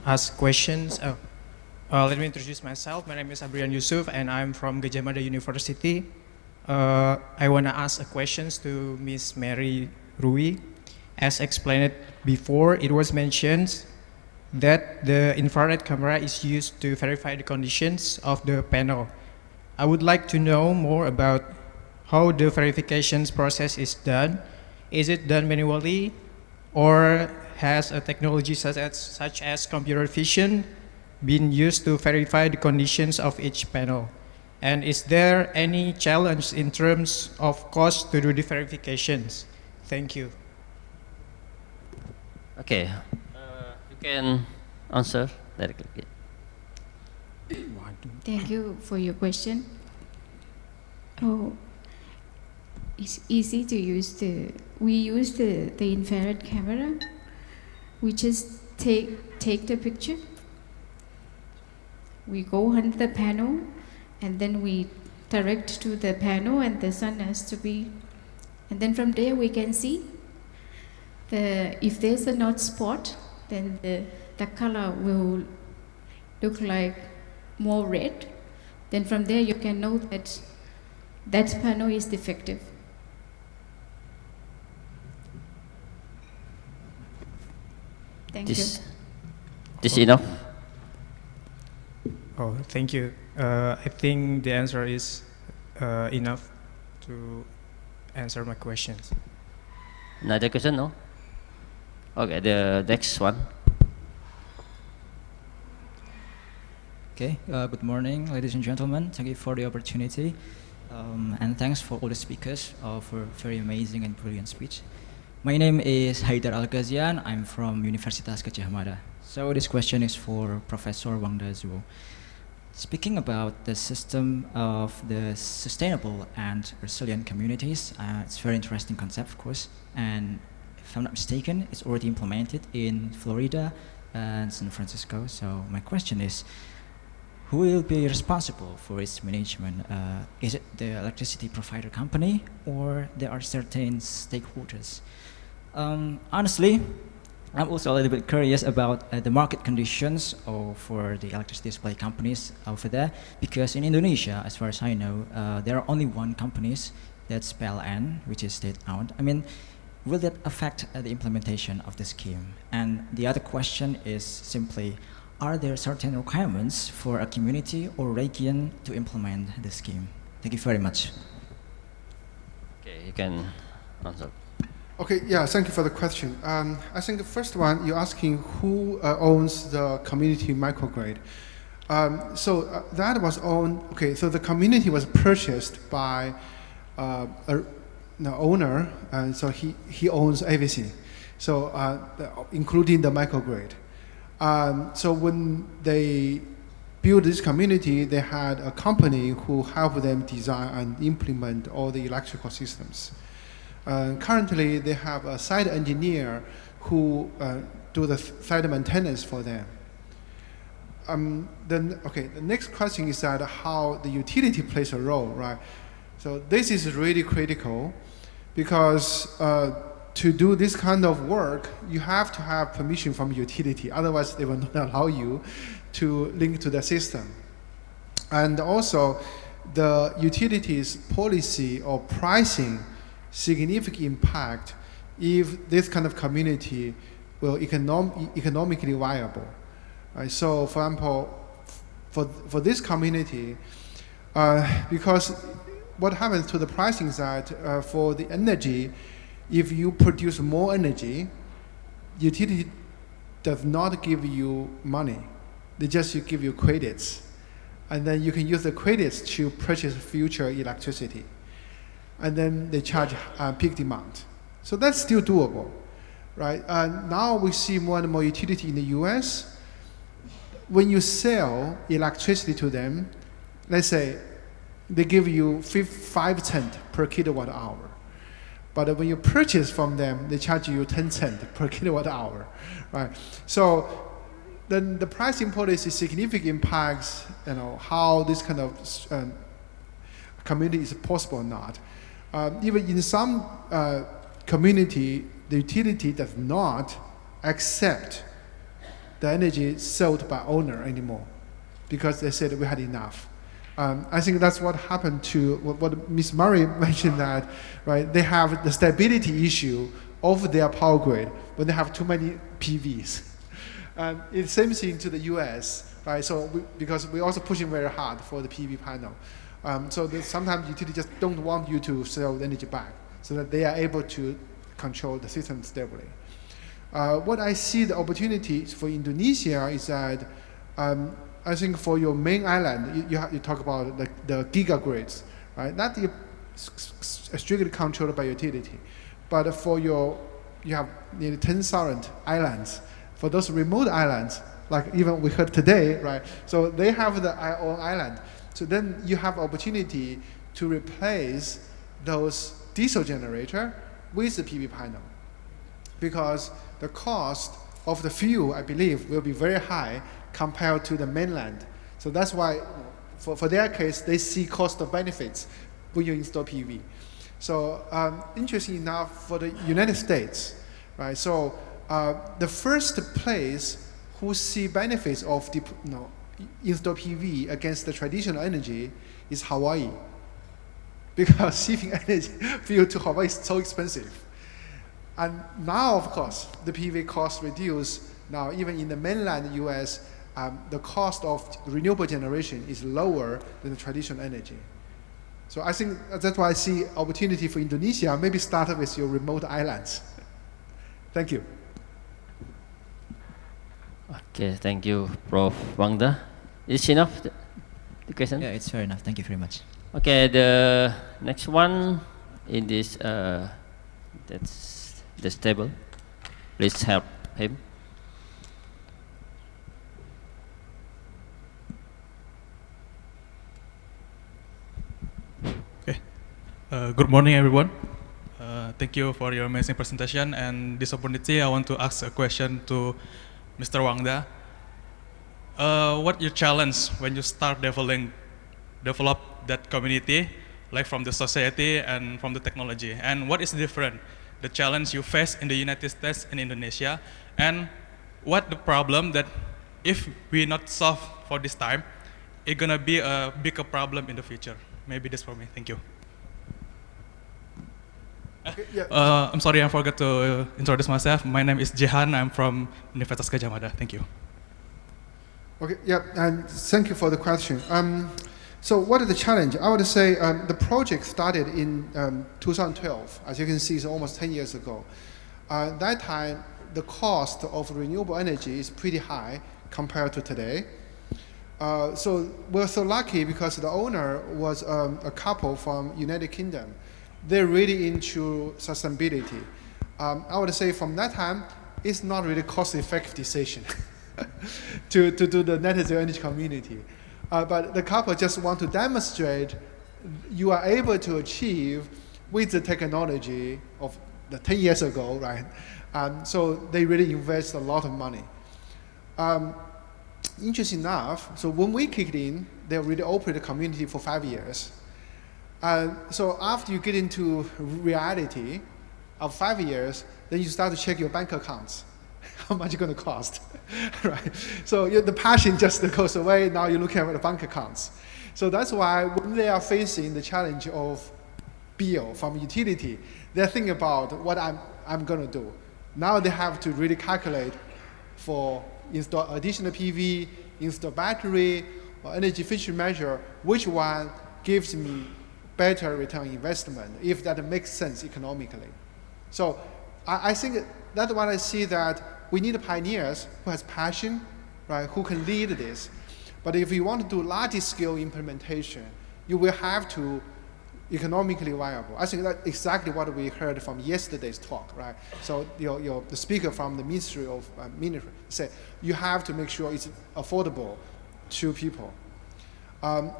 ask questions. Let me introduce myself. My name is Abrian Yusuf and I'm from Gajah Mada University. I want to ask questions to Miss Mary Rui. As explained before, it was mentioned that the infrared camera is used to verify the conditions of the panel. I would like to know more about how the verifications process is done. Is it done manually or has a technology such as computer vision been used to verify the conditions of each panel? And is there any challenge in terms of cost to do the verifications? Thank you. Okay, you can answer directly. Thank you for your question. Oh, it's easy to use we use the infrared camera. We just take the picture. We go on the panel and then we direct to the panel and the sun has to be, and then from there we can see if there's a not spot, then the color will look like more red. Then from there you can know that that panel is defective. Thank you. This enough? Oh, thank you. I think the answer is enough to answer my questions. Another question, no? Okay, the next one. Okay, good morning, ladies and gentlemen. Thank you for the opportunity. And thanks for all the speakers for very amazing and brilliant speech. My name is Haidar Al-Ghazian. I'm from Universitas Gajah Mada. So this question is for Professor Wangda Zuo. Speaking about the system of the sustainable and resilient communities, it's a very interesting concept, of course. And if I'm not mistaken, it's already implemented in Florida and San Francisco. So my question is, who will be responsible for its management? Is it the electricity provider company or there are certain stakeholders? Honestly, I'm also a little bit curious about the market conditions for the electricity supply companies over there, because in Indonesia, as far as I know, there are only one companies, that's PLN, which is state-owned. I mean, will that affect the implementation of the scheme? And the other question is simply, are there certain requirements for a community or region to implement the scheme? Thank you very much. Okay, you can answer. Okay, yeah, thank you for the question. I think the first one, you're asking who owns the community microgrid. That was owned, okay, so the community was purchased by the owner, and so he owns everything, so including the microgrid. So when they built this community, they had a company who helped them design and implement all the electrical systems. Currently, they have a site engineer who do the site maintenance for them. The next question is that how the utility plays a role, right? So this is really critical because to do this kind of work, you have to have permission from utility. Otherwise, they will not allow you to link to the system. And also, the utilities policy or pricing significant impact if this kind of community will economically viable. Right? So, for example, for this community, because what happens to the pricing is that for the energy, if you produce more energy, utility does not give you money. They just give you credits. And then you can use the credits to purchase future electricity. And then they charge peak demand. So that's still doable, right? Now we see more and more utility in the US. When you sell electricity to them, let's say they give you 5 cents per kilowatt hour. But when you purchase from them, they charge you 10 cents per kilowatt hour, right? So then the pricing policy significantly impacts, how this kind of community is possible or not. Even in some community, the utility does not accept the energy sold by owner anymore because they said we had enough. I think that's what happened to what Ms. Murray mentioned, that, right? They have the stability issue of their power grid when they have too many PVs. It's the same thing to the US, right? So because we're also pushing very hard for the PV panel. So sometimes utilities just don't want you to sell the energy back so that they are able to control the system stably. What I see the opportunities for Indonesia is that I think for your main island, you talk about the gigagrids, right? That is strictly controlled by utility. But for you have nearly 10,000 islands. For those remote islands, like even we heard today, right? So they have their own island. So then you have opportunity to replace those diesel generator with the PV panel, because the cost of the fuel, I believe, will be very high compared to the mainland. So that's why, for their case, they see cost of benefits when you install PV. So interesting enough, for the United States, right? So the first place who see benefits of install PV against the traditional energy is Hawaii, because shipping energy fuel to Hawaii is so expensive. And now, of course, the PV cost reduced. Now, even in the mainland US, the cost of renewable generation is lower than the traditional energy. So I think that's why I see opportunity for Indonesia. Maybe start with your remote islands. Thank you. Okay, thank you, Prof. Wangda. Is enough, the question? Yeah, it's fair enough. Thank you very much. Okay, the next one in this, that's this table. Please help him. Okay. Good morning, everyone. Thank you for your amazing presentation and this opportunity. I want to ask a question to Mr. Wangda. What your challenge when you start develop that community, like from the society and from the technology, and what is different, the challenge you face in the United States and Indonesia, and what the problem that if we not solve for this time, it's gonna be a bigger problem in the future. Maybe this for me. Thank you. Okay, yeah. I'm sorry, I forgot to introduce myself. My name is Jehan. I'm from Universitas Gadjah Mada. Thank you. Okay, yeah, and thank you for the question. So what is the challenge? I would say the project started in 2012. As you can see, it's almost 10 years ago. At that time, the cost of renewable energy is pretty high compared to today. So we're so lucky because the owner was a couple from United Kingdom. They're really into sustainability. I would say from that time, it's not really cost-effective decision to do the net zero energy community. But the couple just want to demonstrate you are able to achieve with the technology of the 10 years ago, right? So they really invest a lot of money. Interesting enough, so when we kicked in, they really opened the community for 5 years. So after you get into reality of 5 years, then you start to check your bank accounts. How much it's going to cost, right? So the passion just goes away. Now you're looking at the bank accounts. So that's why when they are facing the challenge of bill from utility, They're thinking about what I'm going to do. Now they have to really calculate for install additional PV, install battery, or energy efficiency measure, which one gives me better return on investment, if that makes sense economically. So I think that's why I see that we need pioneers who has passion, right, who can lead this. But if you want to do large-scale implementation, you will have to economically viable. I think that's exactly what we heard from yesterday's talk, right? So the speaker from the Ministry of Military said, you have to make sure it's affordable to people.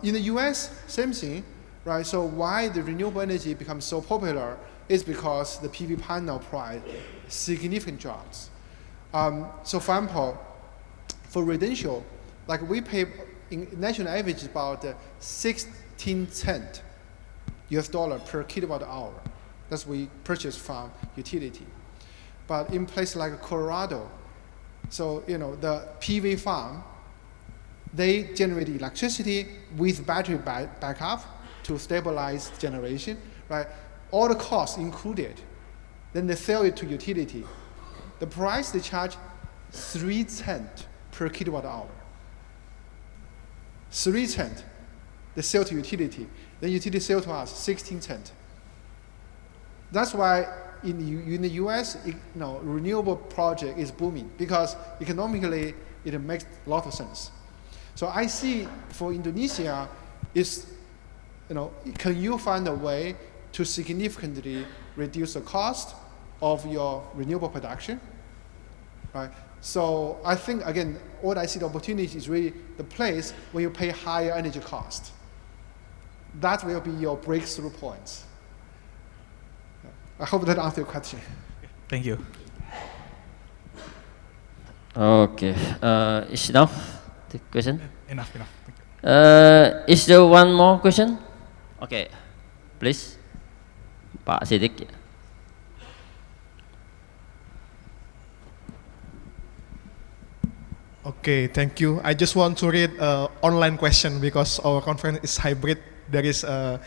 In the US, same thing, right? So why the renewable energy becomes so popular is because the PV panel price significant drops. So for example, for residential, like we pay in national average about 16 cents US dollar per kilowatt hour. That's what we purchase from utility. But in places like Colorado, so the PV farm, they generate electricity with battery backup to stabilize generation, right? All the costs included. Then they sell it to utility. The price they charge 3 cents per kilowatt hour. 3 cents they sell to utility. Then utility sell to us 16 cents. That's why in the US, renewable project is booming because economically it makes a lot of sense. So I see for Indonesia is, can you find a way to significantly reduce the cost of your renewable production, right? So I think, again, what I see the opportunity is really the place where you pay higher energy cost. That will be your breakthrough points. I hope that answers your question. Thank you. Okay, is enough the question? Enough. Thank you. Is there one more question? Okay, please, Pak Siddiq. Okay, thank you. I just want to read an online question because our conference is hybrid. There is a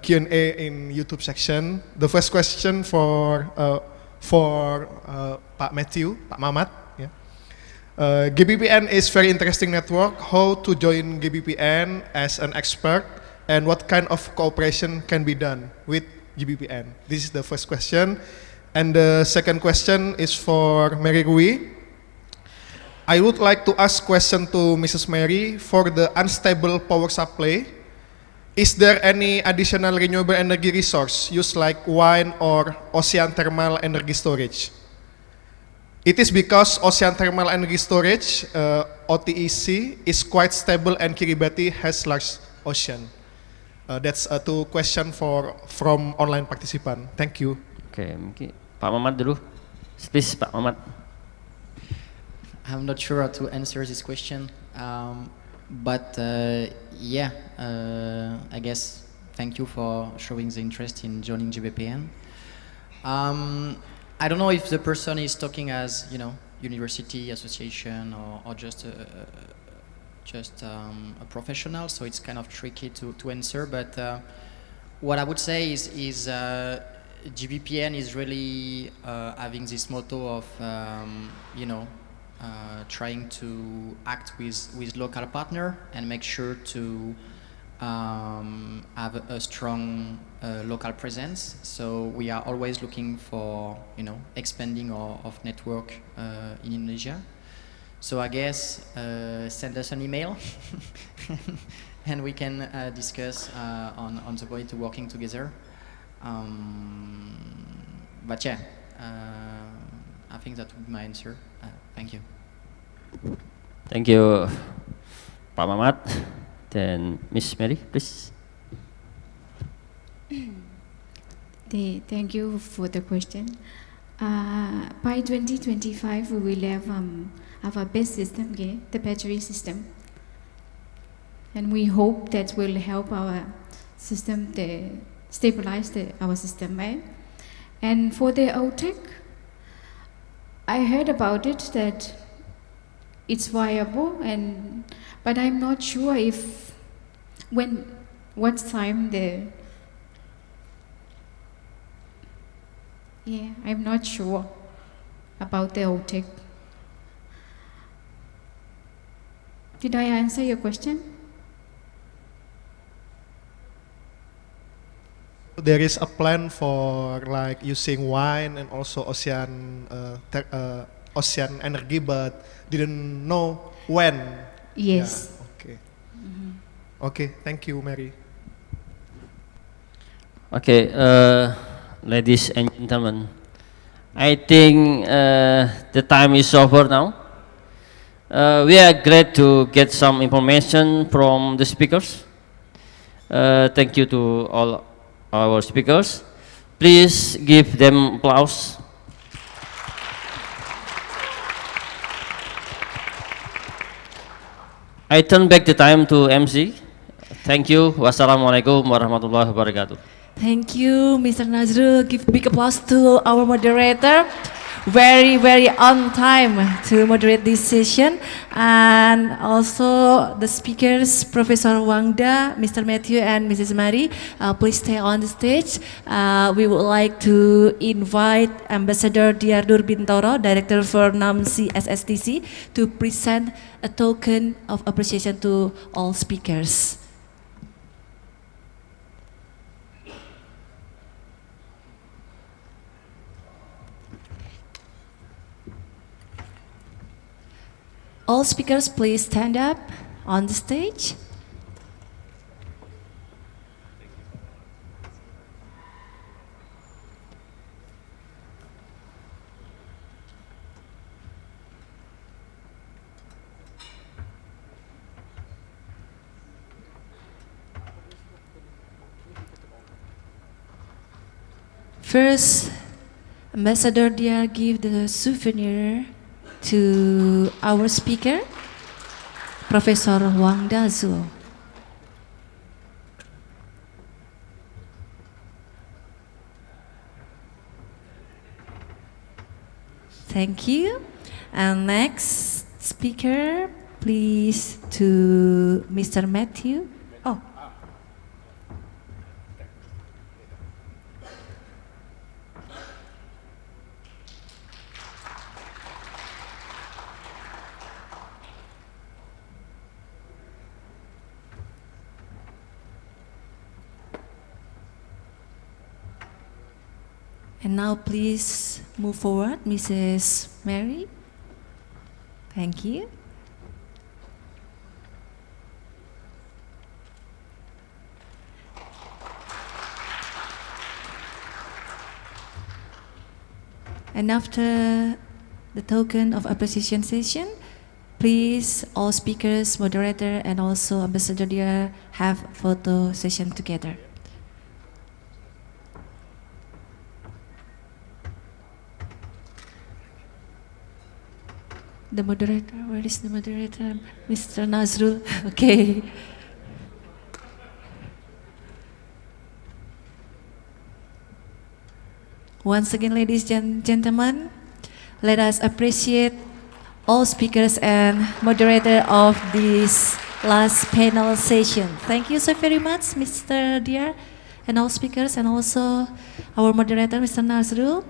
Q&A in YouTube section. The first question for Pak Matthew, Pak Mamat. Yeah. GBPN is very interesting network. How to join GBPN as an expert and what kind of cooperation can be done with GBPN? This is the first question. And the second question is for Mary Rui. I would like to ask question to Mrs. Mary for the unstable power supply. Is there any additional renewable energy resource used like wind or ocean thermal energy storage? It is because ocean thermal energy storage, OTEC, is quite stable and Kiribati has large ocean. That's two questions from online participant. Thank you. Okay, Pak Mamat dulu. Please, Pak Mamat. I'm not sure how to answer this question, but yeah, I guess thank you for showing the interest in joining GBPN. I don't know if the person is talking as university association or just a professional, so it's kind of tricky to answer. But what I would say is GBPN is really having this motto of trying to act with local partner and make sure to have a strong local presence. So we are always looking for expanding our network in Indonesia. So I guess send us an email and we can discuss on the way to working together. But yeah, I think that would be my answer. Thank you. Thank you, Pak Mamat. Then Miss Mary, please. Thank you for the question. By 2025, we will have a best system, okay, the battery system. And we hope that will help our system to stabilize our system, right? And for the ASTEC, I heard about it that it's viable, but I'm not sure if what time Yeah, I'm not sure about the OTEC. Did I answer your question? There is a plan for like using wine and also ocean energy, but didn't know when. Yes. Yeah, okay. Okay, thank you, Mary. Okay, ladies and gentlemen, I think the time is over now. We are glad to get some information from the speakers. Thank you to all our speakers. Please give them applause. I turn back the time to MC. Thank you. Wassalamualaikum warahmatullahi wabarakatuh. Thank you, Mr. Nazrul. Give big applause to our moderator. Very, very on time to moderate this session. And also the speakers, Professor Wangda, Mr. Matthew, and Mrs. Mari, please stay on the stage. We would like to invite Ambassador Diardur Bintoro, Director for NAMC SSTC, to present a token of appreciation to all speakers. All speakers, please stand up on the stage. First, Ambassador Dia give the souvenir to our speaker, Professor Wang Dazu. Thank you. And next speaker, please, to Mr. Matthew. Oh. And now please move forward, Mrs. Mary. Thank you. And after the token of appreciation session, please all speakers, moderator, and also Ambassador Dia have photo session together. The moderator, where is the moderator? Mr. Nazrul, okay. Once again, ladies and gentlemen, let us appreciate all speakers and moderator of this last panel session. Thank you so very much, Mr. Dear, and all speakers, and also our moderator, Mr. Nazrul.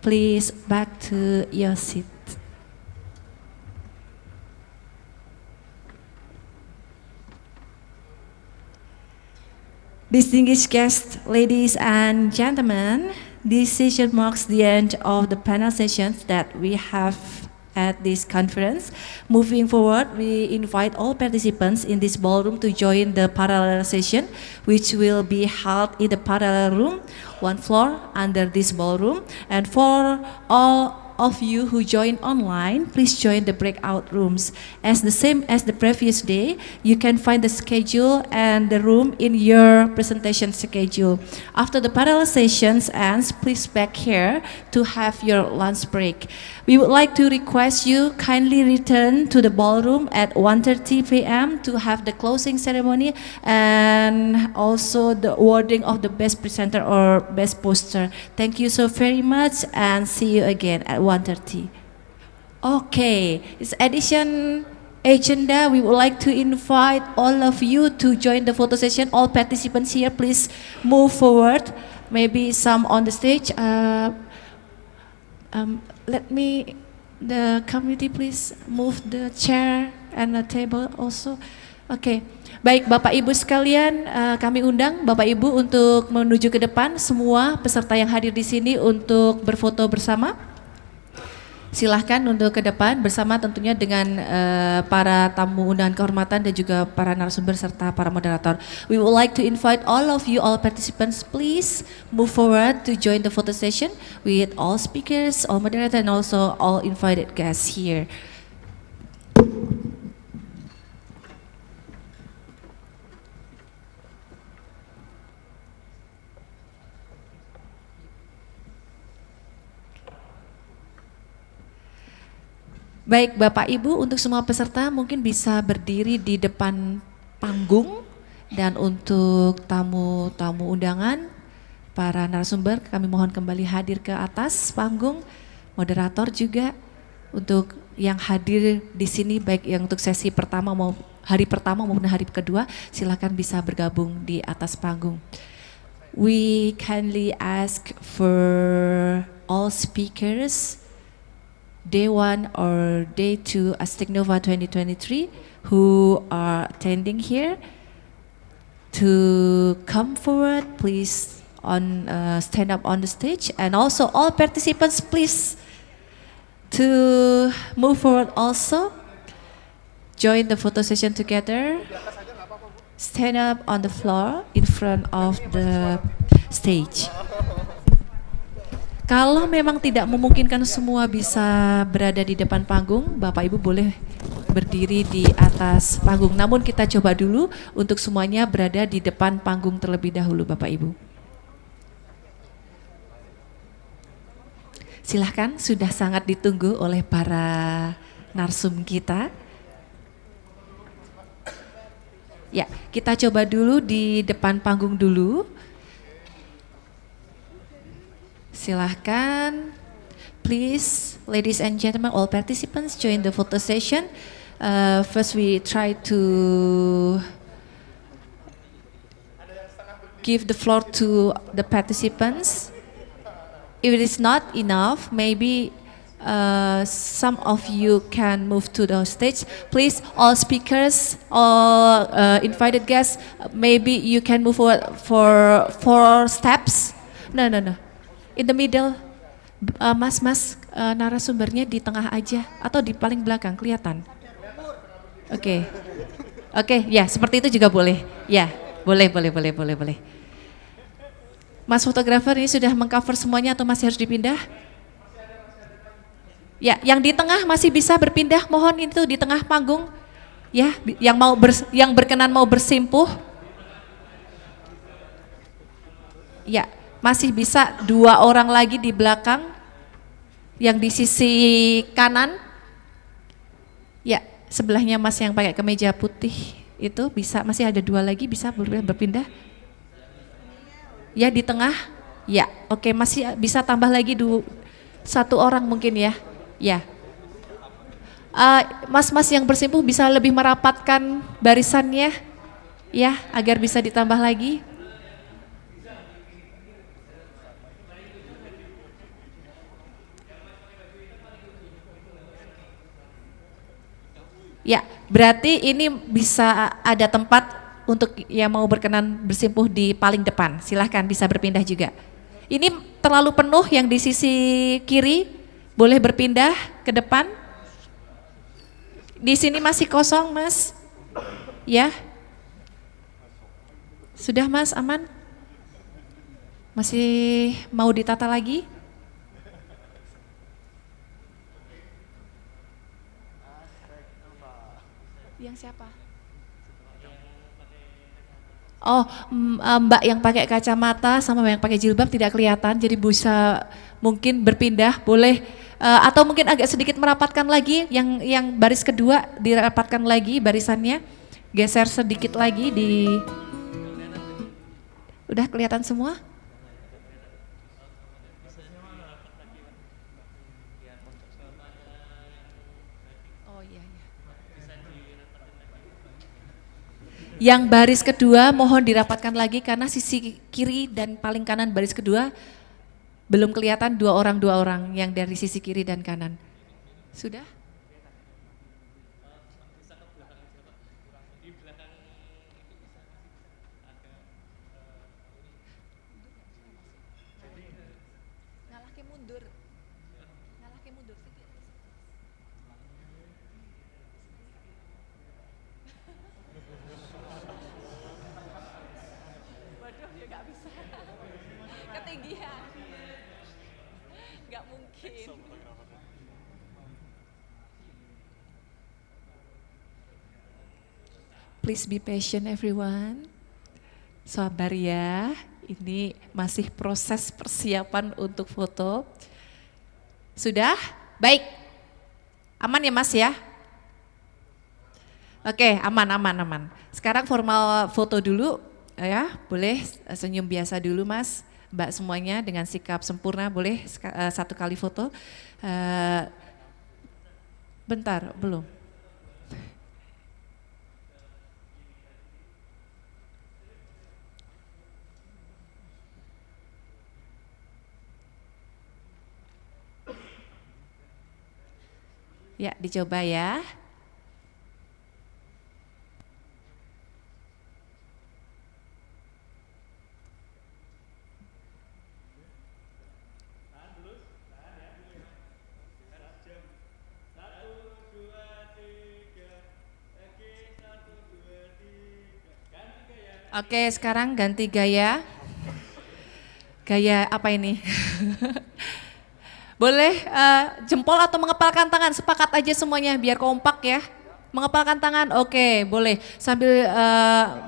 Please back to your seat. Distinguished guests, ladies and gentlemen, this session marks the end of the panel sessions that we have at this conference. Moving forward, we invite all participants in this ballroom to join the parallel session, which will be held in the parallel room, one floor under this ballroom. And for all of you who join online, please join the breakout rooms. As the same as the previous day, you can find the schedule and the room in your presentation schedule. After the parallel sessions ends, please back here to have your lunch break. We would like to request you kindly return to the ballroom at 1:30 p.m. to have the closing ceremony and also the awarding of the best presenter or best poster. Thank you so very much and see you again at 1:30. Okay, this addition agenda, we would like to invite all of you to join the photo session. All participants here, please move forward. Maybe some on the stage. Let me, the committee please move the chair and the table also. Oke, baik Bapak Ibu sekalian, kami undang Bapak Ibu untuk menuju ke depan, semua peserta yang hadir di sini untuk berfoto bersama. Silahkan untuk ke depan bersama tentunya dengan para tamu undangan kehormatan dan juga para narasumber serta para moderator. We would like to invite all of you, all participants, please move forward to join the photo session with all speakers, all moderators, and also all invited guests here. Baik Bapak Ibu, untuk semua peserta mungkin bisa berdiri di depan panggung, dan untuk tamu-tamu undangan, para narasumber kami mohon kembali hadir ke atas panggung, moderator juga untuk yang hadir di sini baik yang untuk sesi pertama hari pertama maupun hari kedua, silakan bisa bergabung di atas panggung. We kindly ask for all speakers Day 1 or Day 2 ASTECHNOVA 2023 who are attending here to come forward, please stand up on the stage, and also all participants please to move forward also, join the photo session together, stand up on the floor in front of the stage. Kalau memang tidak memungkinkan semua bisa berada di depan panggung, Bapak Ibu boleh berdiri di atas panggung. Namun kita coba dulu untuk semuanya berada di depan panggung terlebih dahulu, Bapak Ibu. Silahkan, sudah sangat ditunggu oleh para narsum kita. Ya, kita coba dulu di depan panggung dulu. Silahkan, please, ladies and gentlemen, all participants join the photo session. First we try to give the floor to the participants. If it is not enough, maybe some of you can move to the stage. Please, all speakers, all invited guests, maybe you can move forward for 4 steps. No. In the middle, mas-mas narasumbernya di tengah aja atau di paling belakang kelihatan. Oke, ya seperti itu juga boleh. Ya, boleh. Mas fotografer ini sudah mengcover semuanya atau masih harus dipindah? Ya, yang di tengah masih bisa berpindah, mohon itu di tengah panggung. Ya, yang berkenan mau bersimpuh. Ya. Masih bisa 2 orang lagi di belakang, yang di sisi kanan. Ya, sebelahnya mas yang pakai kemeja putih itu bisa, masih ada 2 lagi bisa berpindah. Ya, di tengah. Ya, oke, masih bisa tambah lagi 1 orang mungkin ya. Ya. Mas-mas yang bersimpuh bisa lebih merapatkan barisannya ya, agar bisa ditambah lagi. Ya, berarti ini bisa ada tempat untuk yang mau berkenan bersimpuh di paling depan. Silahkan bisa berpindah juga. Ini terlalu penuh yang di sisi kiri, boleh berpindah ke depan. Di sini masih kosong, Mas. Ya. Sudah, Mas, aman? Masih mau ditata lagi? Yang siapa? Oh, Mbak yang pakai kacamata sama yang pakai jilbab tidak kelihatan, jadi bisa mungkin berpindah, boleh. Atau mungkin agak sedikit merapatkan lagi, yang baris kedua dirapatkan lagi barisannya, geser sedikit lagi di. Udah kelihatan semua? Yang baris kedua mohon dirapatkan lagi karena sisi kiri dan paling kanan baris kedua Belum kelihatan dua orang yang dari sisi kiri dan kanan. Sudah? Waduh, ya nggak bisa. Ketinggian. Nggak mungkin. Please be patient everyone. Sabar ya, ini masih proses persiapan untuk foto. Sudah? Baik. Aman ya Mas ya? Oke, aman. Sekarang formal foto dulu ya, boleh senyum biasa dulu Mas. Mbak semuanya dengan sikap sempurna, boleh satu kali foto. Bentar, belum. Ya, dicoba ya. Oke, sekarang ganti gaya. Gaya apa ini? Boleh jempol atau mengepalkan tangan, sepakat aja semuanya biar kompak ya. Mengepalkan tangan, oke boleh. Sambil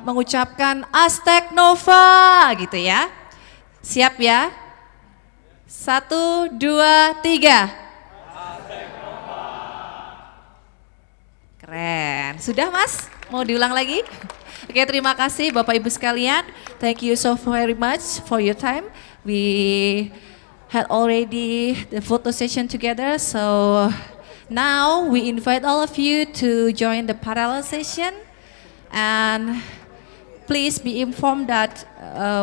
mengucapkan ASTECHNOVA gitu ya. Siap ya? 1, 2, 3. Keren, sudah Mas? Mau diulang lagi? Oke, terima kasih Bapak Ibu sekalian. Thank you so very much for your time. We had already the photo session together, so now we invite all of you to join the parallel session, and please be informed that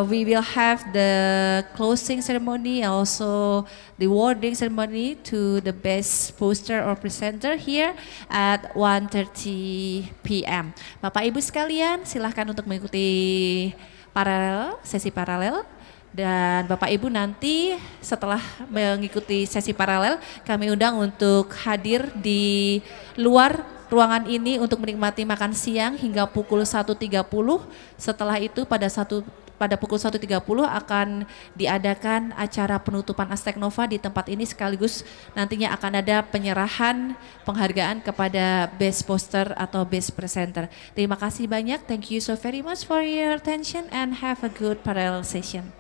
we will have the closing ceremony, also the awarding ceremony to the best poster or presenter here at 1:30 p.m. Bapak Ibu sekalian, silahkan untuk mengikuti sesi paralel. Dan Bapak Ibu nanti setelah mengikuti sesi paralel, kami undang untuk hadir di luar ruangan ini untuk menikmati makan siang hingga pukul 1.30. Setelah itu pada pukul 1.30 akan diadakan acara penutupan ASTECHNOVA di tempat ini, sekaligus nantinya akan ada penyerahan penghargaan kepada best poster atau best presenter. Terima kasih banyak. Thank you so very much for your attention and have a good parallel session.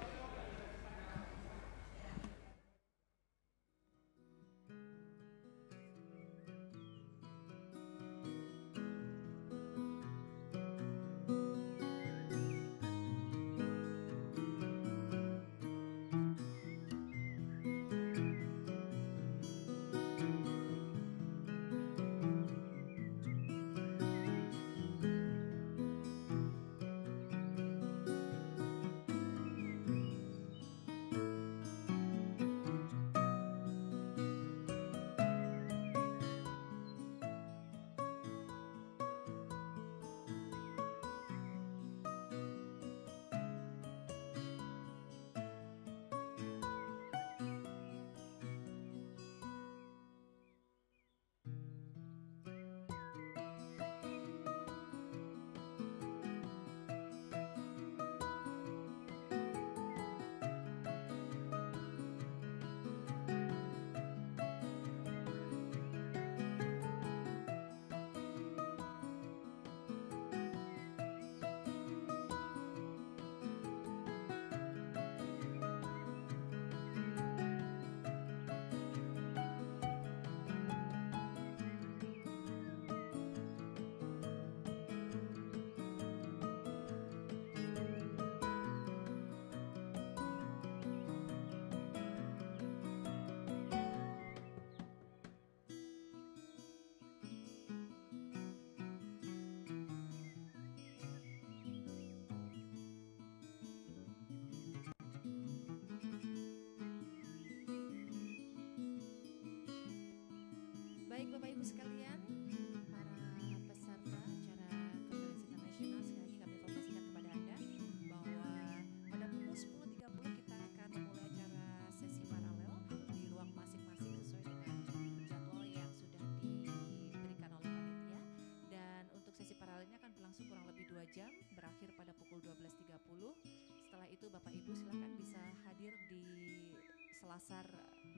selasar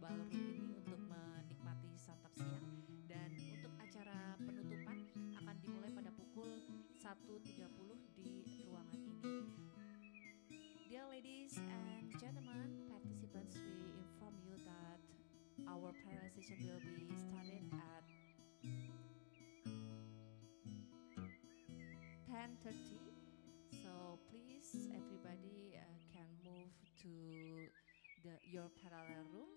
ballroom ini untuk menikmati santap siang. Dan untuk acara penutupan akan dimulai pada pukul 1.30 di ruangan ini. Dear ladies and gentlemen, participants, we inform you that our prayer session will be started at 10:30. So please, everybody can move to your parallel room